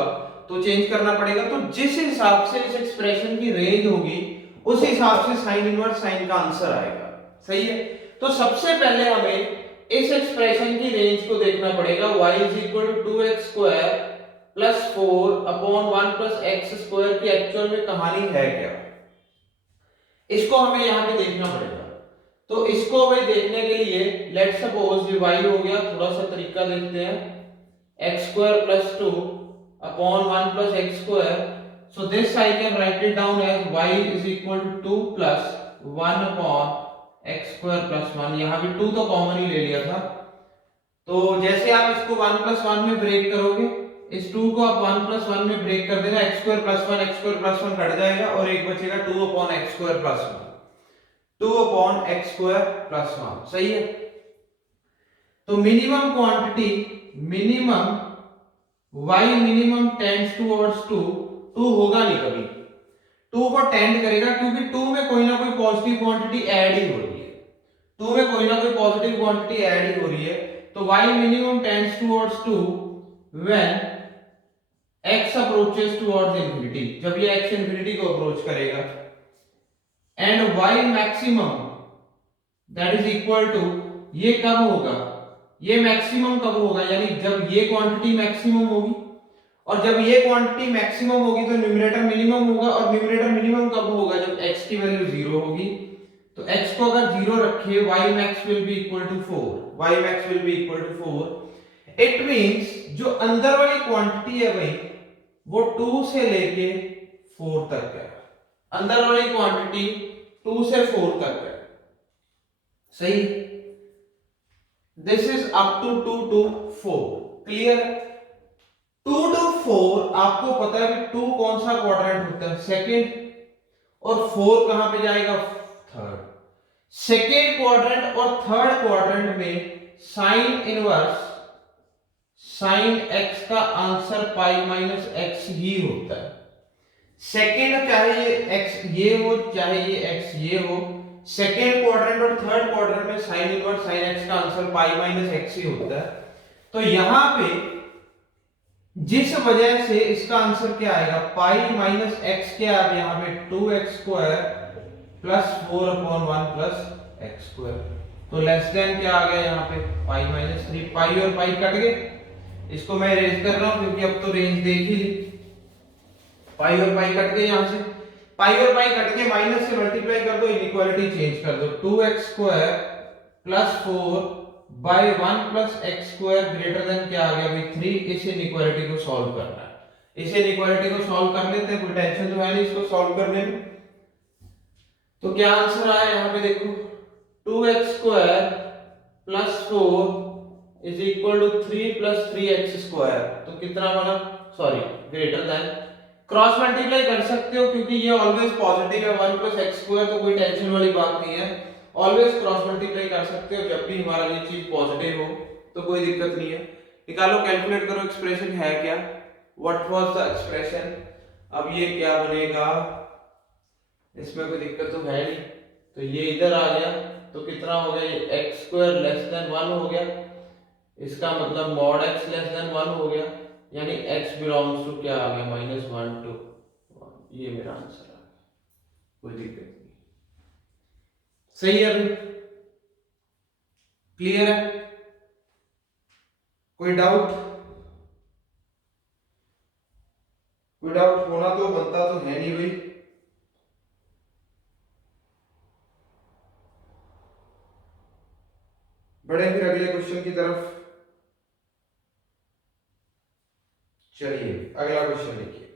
तो चेंज करना पड़ेगा, तो जिस हिसाब से इस एक्सप्रेशन की रेंज होगी उस हिसाब से साइन इनवर्स साइन का आंसर आएगा। सही है, तो सबसे पहले हमें इस एक्सप्रेशन की रेंज को देखना पड़ेगा, y is equal to 2x square plus 4 upon 1 plus x square की एक्चुअल में कहानी है क्या, इसको हमें यहाँ पे देखना पड़ेगा। तो इसको हमें देखने के लिए लेट सपोज ये y हो गया, थोड़ा सा तरीका देखते हैं, x square plus 2 upon 1 plus x square, so this I can write it down as y is equal to 2 plus 1 upon x square plus 1, यहाँ भी 2 तो कॉमन ही ले लिया था, तो जैसे आप इसको 1 प्लस 1 में ब्रेक करोगे, इस 2 को आप 1 प्लस 1 में ब्रेक कर देना, x square plus 1 x square plus 1 cut जाएगा और एक बचेगा 2 upon x square plus 1, 2 upon x square plus 1। सही है, तो minimum quantity, minimum y minimum tends towards 2, 2 होगा नहीं कभी, 2 को टेंड करेगा क्योंकि 2 में कोई ना कोई पॉजिटिव क्वांटिटी ऐड ही हो रही है, 2 में कोई ना कोई पॉजिटिव क्वांटिटी ऐड ही हो रही है, तो y minimum tends towards 2 when x approaches towards infinity, जब ये x इंफिनिटी को अप्रोच करेगा, and y maximum that is equal to, ये कब होगा, ये मैक्सिमम कब होगा, यानी जब ये क्वांटिटी मैक्सिमम होगी, और जब ये क्वांटिटी मैक्सिमम होगी तो न्यूमरेटर मिनिमम होगा, और न्यूमरेटर मिनिमम कब होगा, जब x की वैल्यू 0 होगी, तो x को अगर 0 रखे y max will be equal to 4, y max will be equal to 4, it means जो अंदर वाली क्वांटिटी है भाई वो 2 से लेके 4 तक है, अंदर वाली क्वांटिटी 2 से 4 तक है। सही, this is up to 2 to 4, clear. 2 to 4 आपको पता है कि 2 कौन सा क्वाड्रेंट होता है, सेकंड, और 4 कहां पे जाएगा, थर्ड। सेकंड क्वाड्रेंट और थर्ड क्वाड्रेंट में साइन इनवर्स साइन x का आंसर पाई माइनस x ही होता है। सेकंड चाहे ये x ये हो चाहे ये x ये हो, सेकेंड क्वाड्रेंट और थर्ड क्वाड्रेंट में साइन इनवर्स साइन x का आंसर पाई माइनस x ही होता है। तो यहां पे जिस वजह से इसका आंसर क्या आएगा, पाई माइनस x क्या है, यहां पे 2x square plus 4 upon 1 plus x square, तो लेस देन क्या आ गया यहाँ पे, पाई माइनस 3, पाई और पाई कट गए, इसको मैं इरेज कर रहा हूं क्योंकि अब तो रेंज देख ही ली, पाई और पाई कट गए, यहां से पाई और पाई कट के माइनस से मल्टीप्लाई कर दो, इनइक्वालिटी चेंज कर दो, 2x square plus 4 by 1 plus x square greater than क्या आ गया भाई 3, इस इनइक्वालिटी को सॉल्व करना है। इस इनइक्वालिटी को सॉल्व कर लेते हैं, कोई टेंशन तो है नहीं इसको सॉल्व करने में। तो क्या आंसर आया यहाँ पे देखो, 2x square plus 4 is equal to 3 plus 3x square, तो कितना बना, sorry greater than, cross multiply कर सकते हो क्योंकि ये ऑलवेज पॉजिटिव है, 1 प्लस x स्क्वायर, तो कोई टेंशन वाली बात नहीं है, ऑलवेज क्रॉस मल्टीप्लाई कर सकते हो, जब भी हमारा ये चीज पॉजिटिव हो तो कोई दिक्कत नहीं है। निकालो, कैलकुलेट करो एक्सप्रेशन है क्या, व्हाट वाज द एक्सप्रेशन, अब ये क्या बनेगा, इसमें कोई दिक्कत तो है नहीं, तो ये इधर आ गया, तो कितना हो गया, x स्क्वायर लेस देन 1 हो गया, इसका मतलब मॉड x लेस देन 1 हो गया, यानी x बिलोंग्स टू क्या आ गया, -1 to 1, ये मेरा आंसर आ गया, कोई दिक्कत नहीं। सही है अभी, क्लियर है, कोई डाउट? कोई डाउट होना तो बनता तो है नहीं भाई। बढ़े फिर अगले क्वेश्चन की तरफ। चलिए अगला क्वेश्चन देखिए।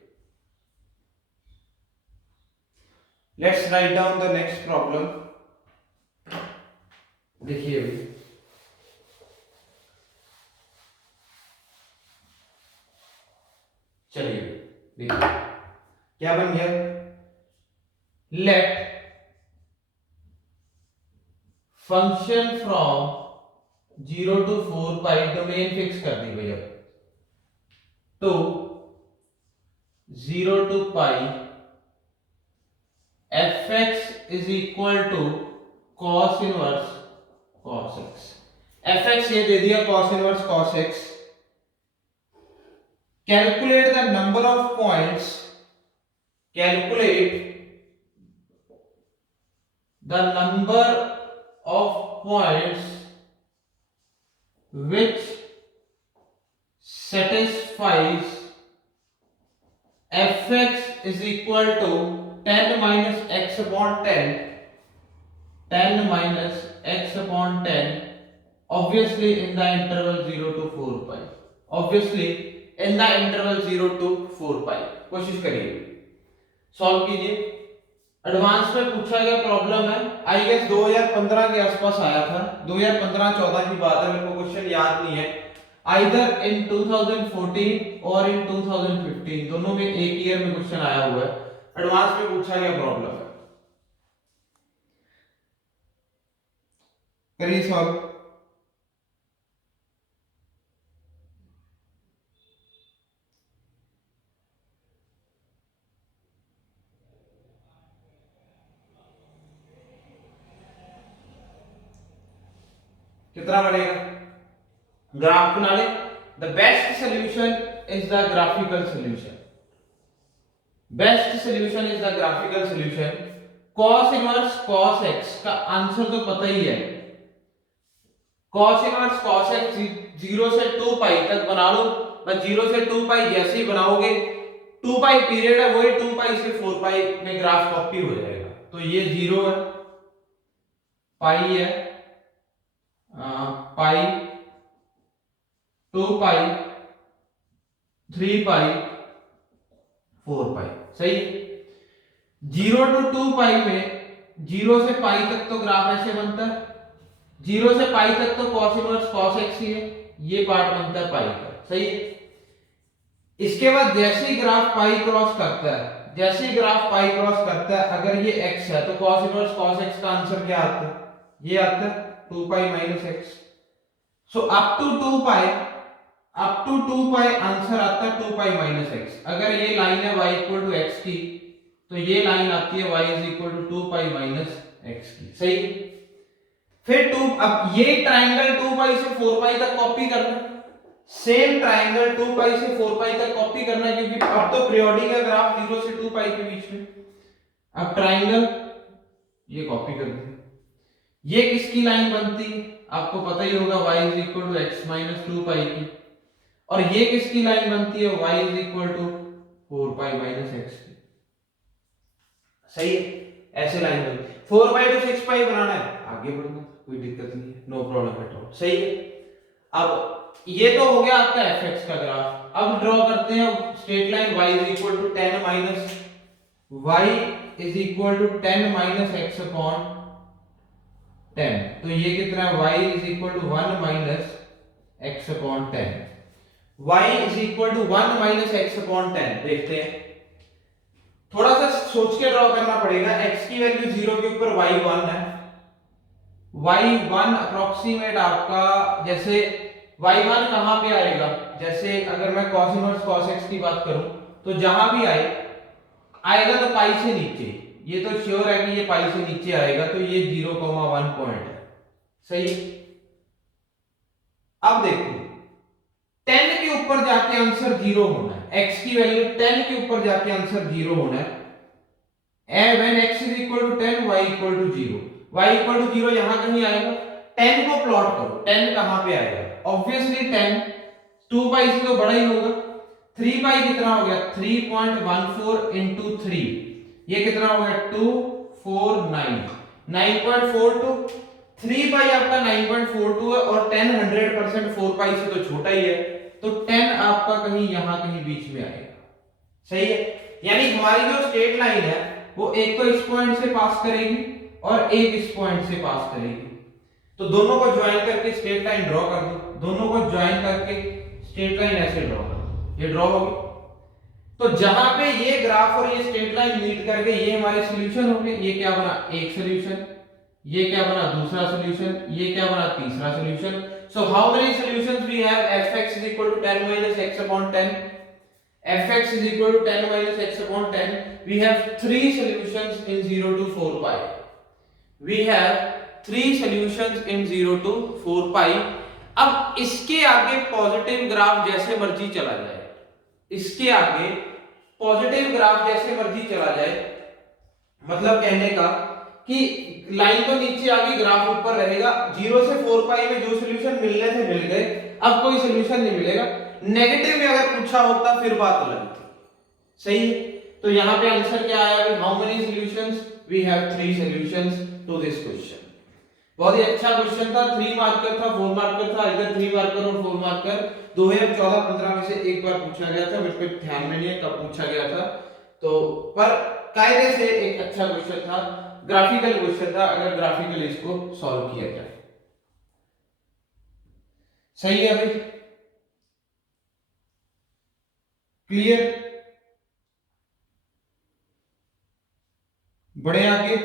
Let's write down the next problem. देखिए अभी चलिए देखिए क्या बन गया। Let function from 0 to 4 pi domain fix कर दी भैया। तो 0 to pi fx is equal to cos inverse cos x। fx ये दे दिया cos inverse cos x। Calculate the number of points, calculate the number of points which satisfies fx is equal to 10 minus x upon 10, 10 minus x upon 10 obviously in the interval 0 to 4 pi, obviously in the interval 0 to 4 pi। कोशिश करिए solve कीजिए। Advance में पूछा गया problem है, I guess 2015 के आसपास आया था, 2015-14 की बात है, मेरे को क्वेश्चन याद नहीं है। आइदर इन 2014 और इन 2015 दोनों में एक ईयर में क्वेश्चन आया हुआ है, एडवांस में पूछा गया प्रॉब्लम है। करिए सॉल्व। कितना बनेगा ग्राफ बना ले। The best solution is the graphical solution, best solution is the graphical solution. cos inverse cos x का आंसर तो पता ही है। cos इनवर्स cos x 0 से 2 पाई तक बना लो, बस 0 से 2 पाई जैसे ही बनाओगे 2 पाई पीरियड है, वही 2 पाई से 4 पाई में ग्राफ कॉपी हो जाएगा। तो ये 0 है, पाई है, पाई, 2 पाई, 3 पाई, 4 पाई, सही। 0 to 2 पाई में 0 से पाई तक तो ग्राफ ऐसे बनता है, 0 से पाई तक तो cos इनवर्स cos x ही है, ये पार्ट बनता है पाई का, सही। इसके बाद जैसे ही ग्राफ पाई क्रॉस करता है, जैसे ही ग्राफ पाई क्रॉस करता है, अगर ये x है तो cos इनवर्स cos x का आंसर क्या आता है, ये आता है 2 pi minus x। So up to 2 pi, up to 2 pi answer आता है 2 पाई माइनस x। अगर ये लाइन है y इक्वल टू x की, तो ये लाइन आती है y is equal to 2 pi minus x की, सही। फिर 2, अब ये ट्रायंगल 2 पाई से 4 पाई तक कॉपी करना, सेम ट्रायंगल 2 पाई से 4 पाई तक कॉपी करना, क्योंकि अब तो पीरियोडिक है ग्राफ 0 से 2 पाई के बीच में। अब ट्रायंगल ये कॉपी कर दें, ये किसकी लाइन बनती है आपको पता ही होगा, y is equal to x minus 2 pi की। और ये किसकी लाइन बनती है, y is equal to 4 pi minus x की, सही है। ऐसे लाइन बनती है। 4 पाई टू 6 पाई बनाना है, आगे बढ़ना, कोई दिक्कत नहीं है, नो प्रॉब्लम एट ऑल, सही है। अब ये तो हो गया आपका fx का ग्राफ। अब ड्रॉ करते हैं straight line y is equal to 10 minus y is equal to 10 minus x upon 10। तो ये कितना है, y is equal to 1 minus x upon 10, y is equal to 1 minus x upon 10। देखते हैं, थोड़ा सा सोच के ड्रॉ करना पड़ेगा। x की वैल्यू 0 के ऊपर y 1 है, y 1 अप्रोक्सीमेट आपका, जैसे y 1 कहां पे आएगा, जैसे अगर मैं cos इनवर्स cos x की बात करूं तो जहां भी आएगा तो पाई से नीचे, ये तो श्योर है कि ये पाई से नीचे आएगा, तो ये 0,1 पॉइंट है, सही। अब देखो 10 के ऊपर जाके आंसर 0 होना है, x की वैल्यू 10 के ऊपर जाके आंसर 0 होना है। When x is equal to 10 y equal to 0, y equal to 0 यहां कहीं आएगा। 10 को प्लॉट करो, 10 कहां पे आएगा, ऑब्वियसली 10 2 पाई से तो बड़ा ही होगा, 3 पाई कितना हो गया 3.14 इंटू 3, ये कितना हो गया 249, 9.42, 3 पाई आपका 9.42 है और 10 100% 4 पाई से तो छोटा ही है, तो 10 आपका कहीं यहां कहीं बीच में आएगा। सही है, यानी हमारी जो स्ट्रेट लाइन है वो एक तो इस पॉइंट से पास करेगी और एक इस पॉइंट से पास करेगी, तो दोनों को ज्वाइन करके स्ट्रेट लाइन ड्रॉ कर दो, दोनों को ज्वाइन करके स्ट्रेट लाइन ऐसे ड्रॉ कर दो, ये ड्रॉ होगी। तो जहां पे ये ग्राफ और ये स्ट्रेट लाइन मीट करके ये हमारे सॉल्यूशन हो गए, ये क्या बना एक सॉल्यूशन, ये क्या बना दूसरा सॉल्यूशन, ये क्या बना तीसरा solution. So how many solutions we have, fx is equal to 10 minus x upon 10, fx is equal to 10 minus x upon 10, we have 3 solutions in 0 to 4 pi, we have 3 solutions in 0 to 4 pi। अब इसके आगे positive graph जैसे मर्जी चला जाए, इसके आगे positive graph जैसे मर्जी चला जाए, मतलब कहने का कि लाइन तो नीचे आ गई ग्राफ ऊपर रहेगा, 0 से 4 पाई में जो सॉल्यूशन मिलने थे मिल गए, अब कोई सॉल्यूशन नहीं मिलेगा। नेगेटिव में अगर पूछा होता फिर बात अलग थी। सही है, तो यहां पे आंसर क्या आया, how many solutions, we have 3 solutions to this question. बहुत ही अच्छा क्वेश्चन था, 3 मार्कर था, 4 मार्कर था, इधर 3 मार्कर और 4 मार्कर 2014-15 में से एक बार पूछा गया था, मेरे को ध्यान में नहीं है कब पूछा गया था, तो पर कायदे से एक अच्छा क्वेश्चन था, ग्राफिकल क्वेश्चन था, अगर ग्राफिकल इसको सॉल्व किया जाए। सही है भाई, क्लियर, बढ़े आगे।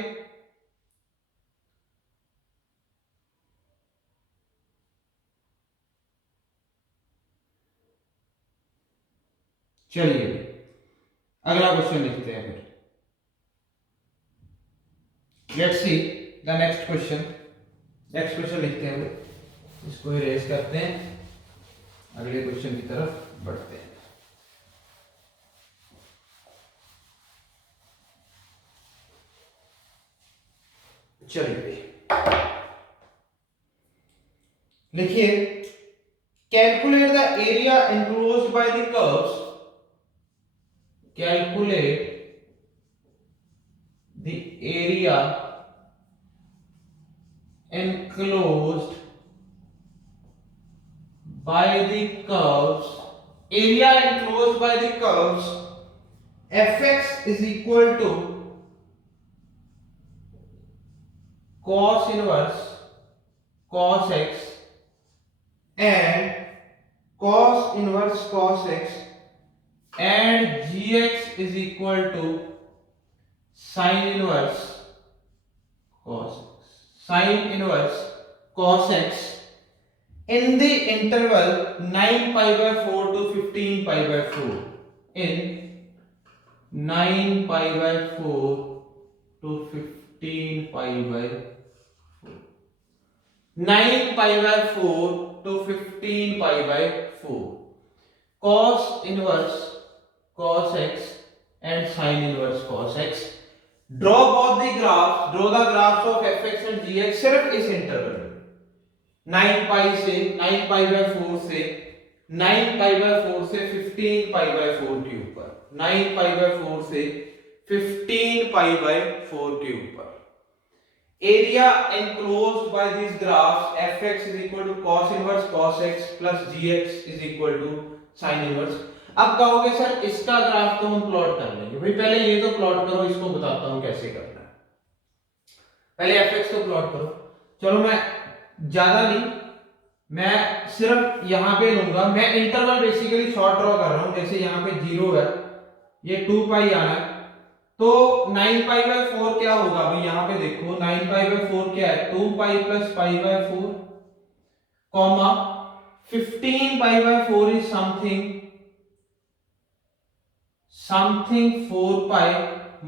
चलिए अगला क्वेश्चन लिखते हैं फिर, let's see the next question. Next question लिखते हैं, इसको इरेज करते हैं, अगले क्वेश्चन की तरफ बढ़ते हैं। चलिए लिखिए, calculate the area enclosed by the curves, calculate the area enclosed by the curves, area enclosed by the curves, fx is equal to cos inverse cos x and cos inverse cos x and gx is equal to sin inverse cos x, sin inverse cos x in the interval 9 pi by 4 to 15 pi by 4, in 9 pi by 4 to 15 pi by 4, 9 pi by 4 to 15 pi by 4, cos inverse cos x and sin inverse cos x, draw both the graphs, draw the graphs of fx and gx सिर्फ इस interval में 9 पाई से 9 पाई by 4 से 9 पाई by 4 से 15 पाई by 4 के ऊपर, 9 पाई by 4 से 15 पाई by 4 के ऊपर, area enclosed by these graphs fx is equal to cos inverse cos x plus gx is equal to sin inverse। अब कहोगे सर इसका ग्राफ तो हम प्लॉट कर लेंगे, भाई पहले ये तो प्लॉट करो, इसको बताता हूं कैसे करना है। पहले fx को प्लॉट करो, चलो मैं ज्यादा नहीं, मैं सिर्फ यहां पे लूंगा, मैं इंटरवल बेसिकली शॉर्ट ड्रॉ कर रहा हूं, जैसे यहां पे 0 है, ये 2 पाई आना है, तो 9 पाई बाय 4 क्या होगा भाई, यहां पे देखो 9 पाई बाय 4 क्या है 2 pi plus pi by 4, comma 15 pi by 4 is something 4 pi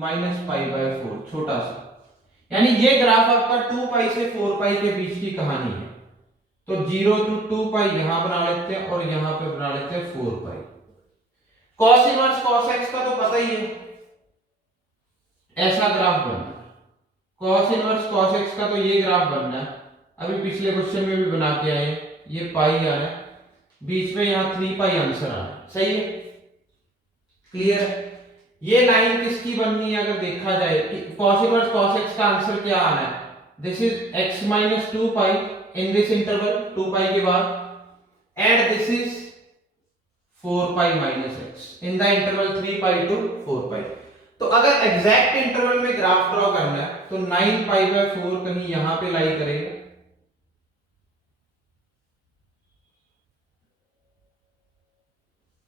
minus pi by 4, छोटा सा, यानी ये ग्राफ आपका 2 पाई से 4 पाई के बीच की कहानी है, तो 0 to 2 पाई यहां बना लेते हैं और यहां पे बना लेते हैं 4 पाई। cos इनवर्स cos x का तो पता ही है, ऐसा ग्राफ बनना है, cos इनवर्स cos x का तो ये ग्राफ बनना है, अभी पिछले क्वेश्चन में भी बना के आए, ये पाई आ रहा है, बीच में यहां 3 पाई आंसर आ रहा है। सही है, क्लियर? ये लाइन किसकी बननी है अगर देखा जाए कि cos इनवर्स cos x का आंसर क्या आना है? This is x minus 2 pi in this interval 2 pi के बाद, and this is 4 pi minus x in the interval 3 pi to 4 pi. तो अगर एग्जैक्ट इंटरवल में ग्राफ ड्रॉ करना है तो 9 pi by 4 कहीं यहां पे लाई करेगा,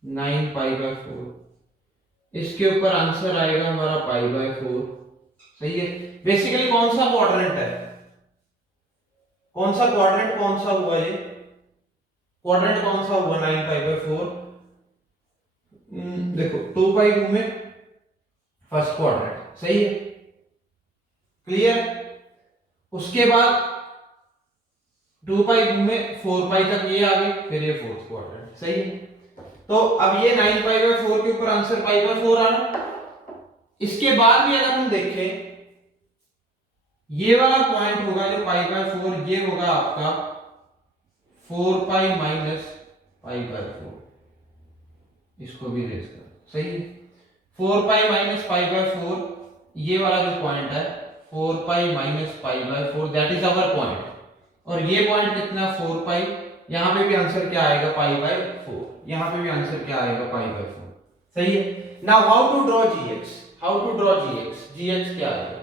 9 pi by 4, इसके ऊपर आंसर आएगा हमारा पाई बाय 4. सही है? बेसिकली कौन सा क्वाड्रेंट है, कौन सा क्वाड्रेंट, कौन सा हुआ ये क्वाड्रेंट, कौन सा हुआ 9 पाई बाय 4? देखो 2 पाई घूमे फर्स्ट क्वाड्रेंट, सही है? क्लियर? उसके बाद 2 पाई घूमे 4 पाई तक ये आ गए, फिर ये फोर्थ क्वाड्रेंट, सही है? तो अब ये 9 पाई बाय 4 के ऊपर आंसर पाई बाय 4 आना. इसके बाद भी अगर हम देखें ये वाला पॉइंट होगा जो पाई बाय 4, ये होगा आपका 4 पाई माइनस पाई बाय 4, इसको भी रेज कर, सही है? 4 पाई माइनस पाई बाय 4, ये वाला जो पॉइंट है 4 pi minus pi by 4, that is our point. और ये पॉइंट कितना, 4 पाई, यहां पे भी आंसर क्या आएगा, पाई बाय 4, यहां पे भी आंसर क्या आएगा, पाई बाय 4. सही है? Now how to draw gx, how to draw gx, gx क्या आएगा?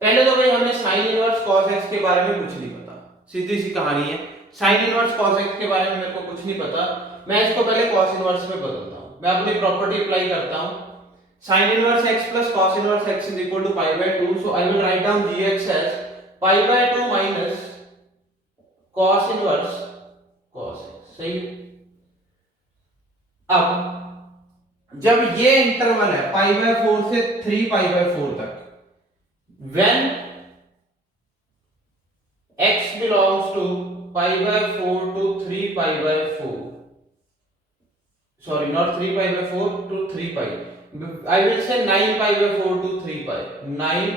पहले तो भाई हमें sin इनवर्स cos x के बारे में कुछ नहीं पता, सीधी सी कहानी है. sin इनवर्स cos x के बारे में मेरे को कुछ नहीं पता, मैं इसको पहले cos इनवर्स में बदलता हूं, मैं अपनी प्रॉपर्टी अप्लाई करता हूं. sin inverse x plus cos inverse x is equal to pi by 2, so I will write down gx as pi by 2 minus cos inverse cos x. सही है? अब जब ये इंटरवल है पाई बाय 4 से 3 पाई बाय 4 तक, when x belongs to pi by 4 to 3 pi by 4, sorry not 3 pi by 4 to 3 pi, I will say 9 pi by 4 to 3 pi, 9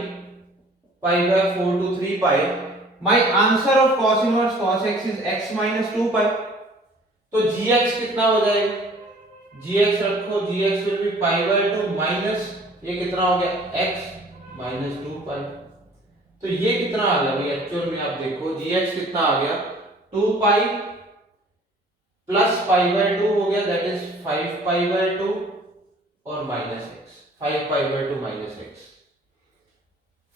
pi by 4 to 3 pi, my answer of cos inverse cos x is x minus 2 pi. तो gx कितना हो जाएगा, gx रखो, gx will be pi by 2 minus ये कितना हो गया, x minus 2 pi. तो ये कितना आ गया भाई एक्चुअल में, आप देखो gx कितना आ गया, 2 pi प्लस पाई बाय 2 हो गया, दैट इज 5 पाई बाय 2 और minus x, 5 pi by 2 minus x,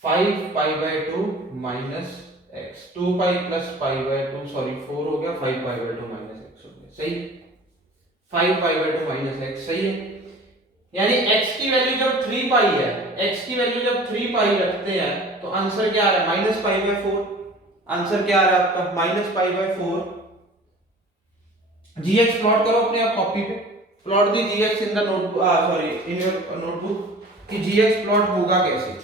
5 pi by 2 minus x, 2 pi plus pi by 2, sorry 4 हो गया, 5 पाई बाय 2 माइनस x हो गया. सही? 5 पाई बाय 2 माइनस x. सही है? यानी x की वैल्यू जब 3 पाई है, x की वैल्यू जब 3 पाई रखते हैं तो आंसर क्या आ रहा है, माइनस पाई बाय 4. आंसर क्या आ रहा है आपका, minus pi by 4. gx plot करो अपने आप कॉपी पे, plot the gx in the notebook, sorry in your notebook, कि gx प्लॉट होगा कैसे,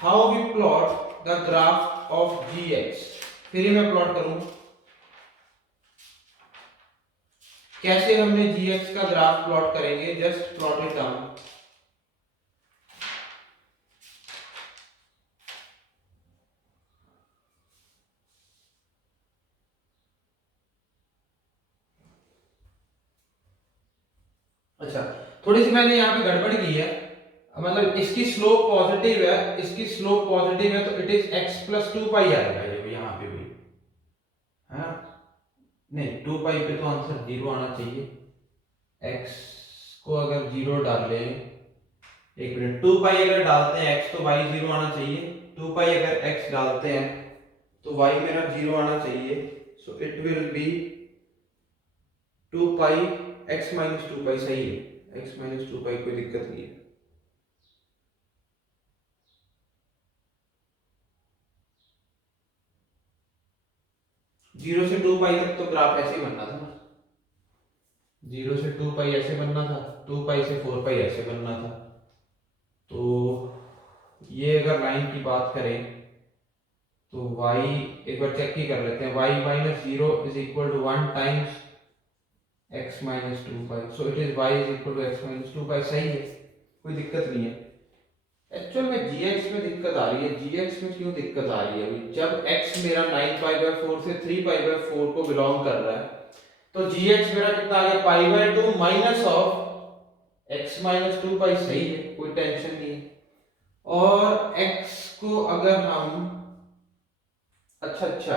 how we plot the graph of gx. फिर मैं प्लॉट करूं कैसे, हमने gx का ग्राफ प्लॉट करेंगे, जस्ट प्लॉट इट डाउन. अच्छा, थोड़ी सी मैंने यहाँ पे गड़बड़ की है, मतलब इसकी स्लोप पॉजिटिव है, इसकी स्लोप पॉजिटिव है, तो इट इज x प्लस 2 पाई आएगा ये यहाँ पे भी, हाँ नहीं 2 पाई पे तो आंसर 0 आना चाहिए. x को अगर 0 डाल लें, एक मिनट, 2 पाई अगर डालते हैं x तो y 0 आना चाहिए, 2 पाई अगर x डालते हैं तो y मेरा 0 आना चाहिए. सो it will B 2 pi x minus 2 pi. सही है? x माइनस 2 पाई, कोई दिक्कत नहीं है. जीरो से 2 पाई तक तो ग्राफ ऐसे ही बनना था ना, 0 से 2 पाई ऐसे बनना था, 2 पाई से 4 पाई ऐसे बनना था. तो ये अगर लाइन की बात करें तो y एक बार चेक ही कर लेते हैं, y minus 0 is equal to 1 times x minus 2 pi, so it is y is equal to x minus 2 pi. सही है? कोई दिक्कत नहीं है. एक्चुअल में gx में दिक्कत आ रही है, gx में क्यों दिक्कत आ रही है अभी, जब x मेरा 9 पाई बाय 4 से 3 पाई बाय 4 को बिलोंग कर रहा है, तो gx मेरा कितना आ गया, पाई by 2 minus of x minus 2 pi सही है, कोई टेंशन नहीं है। और x को अगर हम अच्छा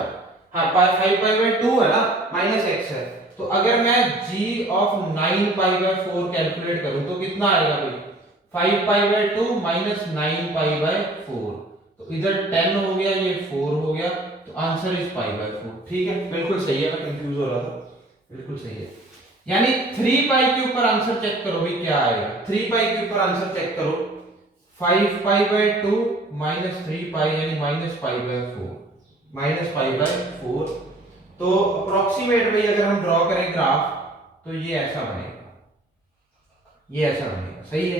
हाँ पाई 5 पाई/2 है ना, माइनस x है, तो अगर मैं g ऑफ 9 पाई/4 कैलकुलेट करूं तो कितना आएगा भाई, 5 पाई/2 माइनस 9 पाई/4, तो इधर 10 हो गया, ये 4 हो गया, तो आंसर इज पाई/4। ठीक है, बिल्कुल सही है, मैं कंफ्यूज हो रहा था, बिल्कुल सही है। यानी 3 पाई के ऊपर आंसर चेक करो भाई क्या आएगा, 3 पाई के ऊपर आंसर चेक करो, 5 पाई/2 माइनस 3 पाई यानी -पाई/4, -पाई/4। तो अप्रोक्सीमेट भाई अगर हम ड्रॉ करें ग्राफ तो ये ऐसा बनेगा, ये ऐसा बनेगा, सही है,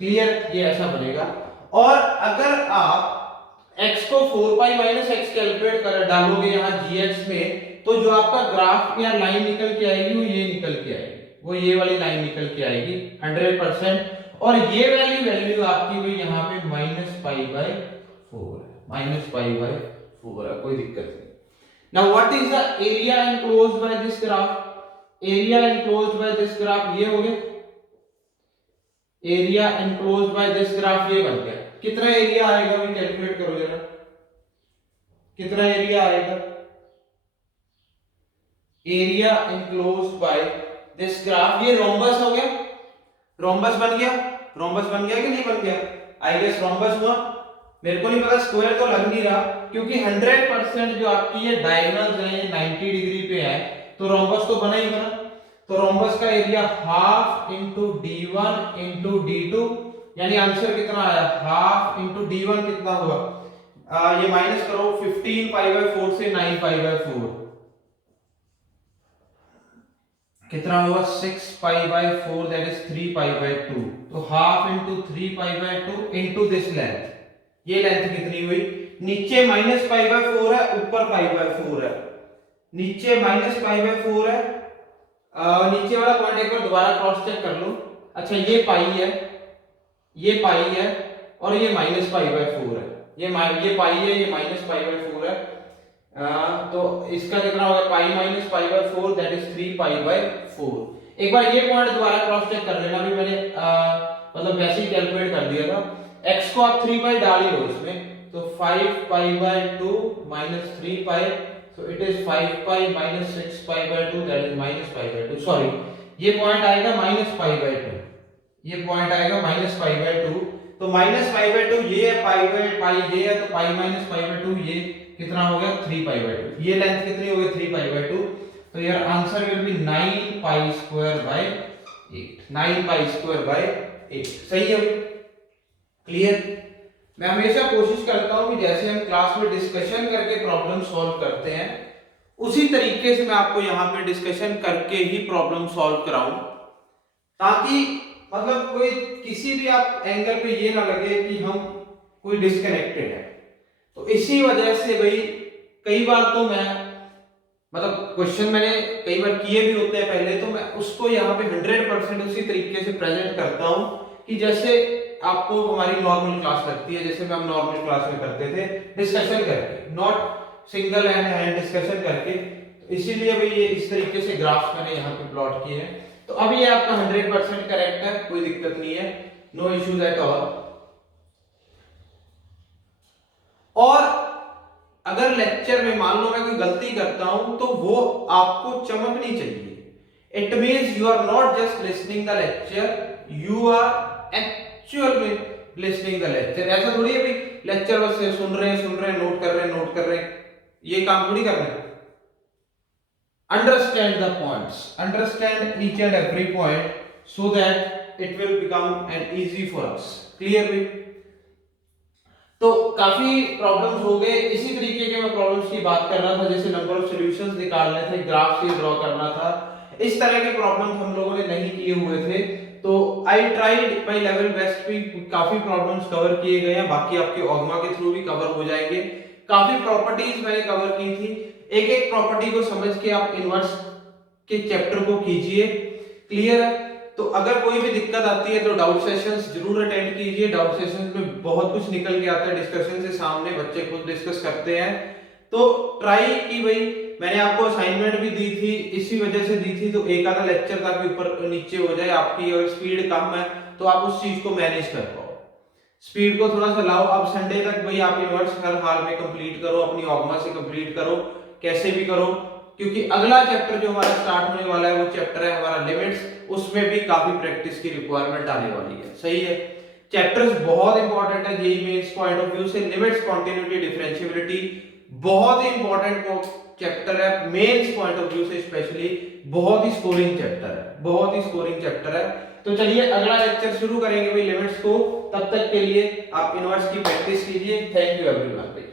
क्लियर, ये ऐसा बनेगा। और अगर आप x को 4 पाई माइनस x कैलकुलेट कर डालोगे यहाँ gx में, तो जो आपका ग्राफ या लाइन निकल के आएगी वो ये निकल के आएगी, वो ये वाली लाइन निकल के आएगी 100%। और ये वैल्यू आपकी हुई यहाँ पे -पाई/4 है, -पाई/4 है, कोई दिक्कत नहीं। Now what is the area enclosed by this graph, area enclosed by this graph ये हो गया, area enclosed by this graph ये बन गया। कितना एरिया आएगा भाई कैलकुलेट करो जरा, कितना एरिया आएगा, area enclosed by this graph, ये रोम्बस हो गया, रोम्बस बन गया, रोम्बस बन गया कि नहीं बन गया, आई गेस रोम्बस हुआ, मेरे को नहीं पता, स्क्वायर तो लग नहीं रहा क्योंकि 100% जो आपकी ये डायगोनल्स है ये 90 डिग्री पे है, तो रोम्बस तो बना ही बना। तो रोम्बस का area half into d1 into d2, यानी आंसर कितना आया, हाफ इंटू d1 कितना हुआ, ये माइनस करो 15 पाई/4 से 9 पाई/4, कितना होगा 6 पाई/4 दैट इज 3 पाई/2, तो हाफ इंटू 3 पाई/2 इंटू दिस लेंथ, ये लेंथ कितनी हुई, नीचे -पाई/4 है, ऊपर पाई/4 है, नीचे -पाई/4 है, नीचे वाला पॉइंट एक बार दोबारा क्रॉस चेक कर लो, अच्छा ये पाई है, ये पाई है, और ये -पाई/4 है, ये पाई है, ये -पाई/4 है, तो इसका कितना होगा, पाई माइनस पाई/4 दैट इज 3 पाई/4। एक बार ये पॉइंट दोबारा क्रॉस चेक कर लेना, अभी मैंने मतलब वैसे ही कैलकुलेट कर दिया था, x को आप 3 पाई डाल ही लो इसमें, तो 5 पाई/2 माइनस 3 पाई, so it is 5 pi minus 6 पाई/2 that is minus पाई/2, सॉरी ये पॉइंट आएगा -पाई/2, ये पॉइंट आएगा -पाई/2, तो -पाई/2 ये है, पाई ये है, तो पाई माइनस पाई/2 ये कितना हो गया 3 पाई/2, ये लेंथ कितनी हो गई 3 पाई/2, तो यार आंसर विल बी 9 पाई² 9 पाई²/8, सही है, क्लियर। मैं हमेशा कोशिश करता हूं कि जैसे हम क्लास में डिस्कशन करके प्रॉब्लम सॉल्व करते हैं उसी तरीके से मैं आपको यहाँ पे डिस्कशन करके ही प्रॉब्लम सॉल्व कराऊं, ताकि मतलब कोई किसी भी आप एंगल पे ये ना लगे कि हम कोई डिस्कनेक्टेड है। तो इसी वजह से भाई कई बार तो मैं मतलब क्वेश्चन मैंने कई बार किए भी होते हैं पहले, तो मैं उसको यहाँ पे 100% उसी तरीके से प्रेजेंट करता हूँ कि जैसे आपको हमारी नॉर्मल क्लास लगती है, जैसे हम नॉर्मल क्लास में करते थे डिस्कशन करके, नॉट सिंगल हैंड डिस्कशन करके। तो इसीलिए भाई ये इस तरीके से ग्राफ्स मैंने यहाँ पे प्लॉट किए हैं। तो अब ये आपका 100% करेक्ट है, कोई दिक्कत नहीं है, नो इश्यूज एट ऑल। और अगर लेक्चर में मान लो मैं कोई गलती करता हूं तो वो आपको चमकनी चाहिए। It means you are not just listening the lecture, you are actual में लिसनिंग द लेक्चर। ऐसा थोड़ी है भाई लेक्चर बस सुन रहे हैं, नोट कर रहे हैं, ये काम थोड़ी कर रहे हैं। Understand the points, understand each and every point so that it will become an easy for us, clear भाई। तो काफी प्रॉब्लम्स हो गए, इसी तरीके के मैं प्रॉब्लम्स की बात कर रहा था, जैसे नंबर ऑफ सॉल्यूशंस निकालने थे, ग्राफ से ड्रॉ करना था, इस तरह के प्रॉब्लम्स हम लोगों ने नहीं किए हुए थे। तो I tried my level best, भी काफी प्रॉब्लम्स कवर किए गए हैं, बाकी आपके ओगमा के थ्रू भी कवर हो जाएंगे। काफी प्रॉपर्टीज मैंने कवर की थी, एक एक प्रॉपर्टी को समझ के आप इनवर्स के चैप्टर को कीजिए, क्लियर है। तो अगर कोई भी दिक्कत आती है तो डाउट सेशंस जरूर अटेंड कीजिए, डाउट सेशंस में बहुत कुछ निकल के आता है, डिस्कशन से सामने बच्चे खुद डिस्कस करते हैं। तो ट्राई की भाई मैंने आपको असाइनमेंट भी दी थी, इसी वजह से दी थी, तो एक आधा लेक्चर ताकि ऊपर नीचे हो जाए आपकी, अगर स्पीड कम है तो आप उस चीज को मैनेज कर पाओ, स्पीड को थोड़ा सा लाओ। अब संडे तक भाई आप इन्वर्स हर हाल में कंप्लीट करो, अपनी ऑगमा से कंप्लीट करो, कैसे भी करो, क्योंकि अगला चैप्टर जो हमारा स्टार्ट होने वाला है वो चैप्टर है हमारा लिमिट्स, उसमें भी काफी प्रैक्टिस की रिक्वायरमेंट आने वाली है। सही है, चैप्टर्स बहुत इंपॉर्टेंट है JEE mains point of view से। लिमिट्स, कॉन्टिन्यूटी, डिफरेंशिएबिलिटी बहुत ही इंपॉर्टेंट चैप्टर है मेंस पॉइंट ऑफ व्यू से, स्पेशली बहुत ही स्कोरिंग चैप्टर है, बहुत ही स्कोरिंग चैप्टर है। तो चलिए अगला लेक्चर शुरू करेंगे भाई लिमिट्स को, तब तक के लिए आप इन्वर्स की प्रैक्टिस कीजिए। Thank you everyone.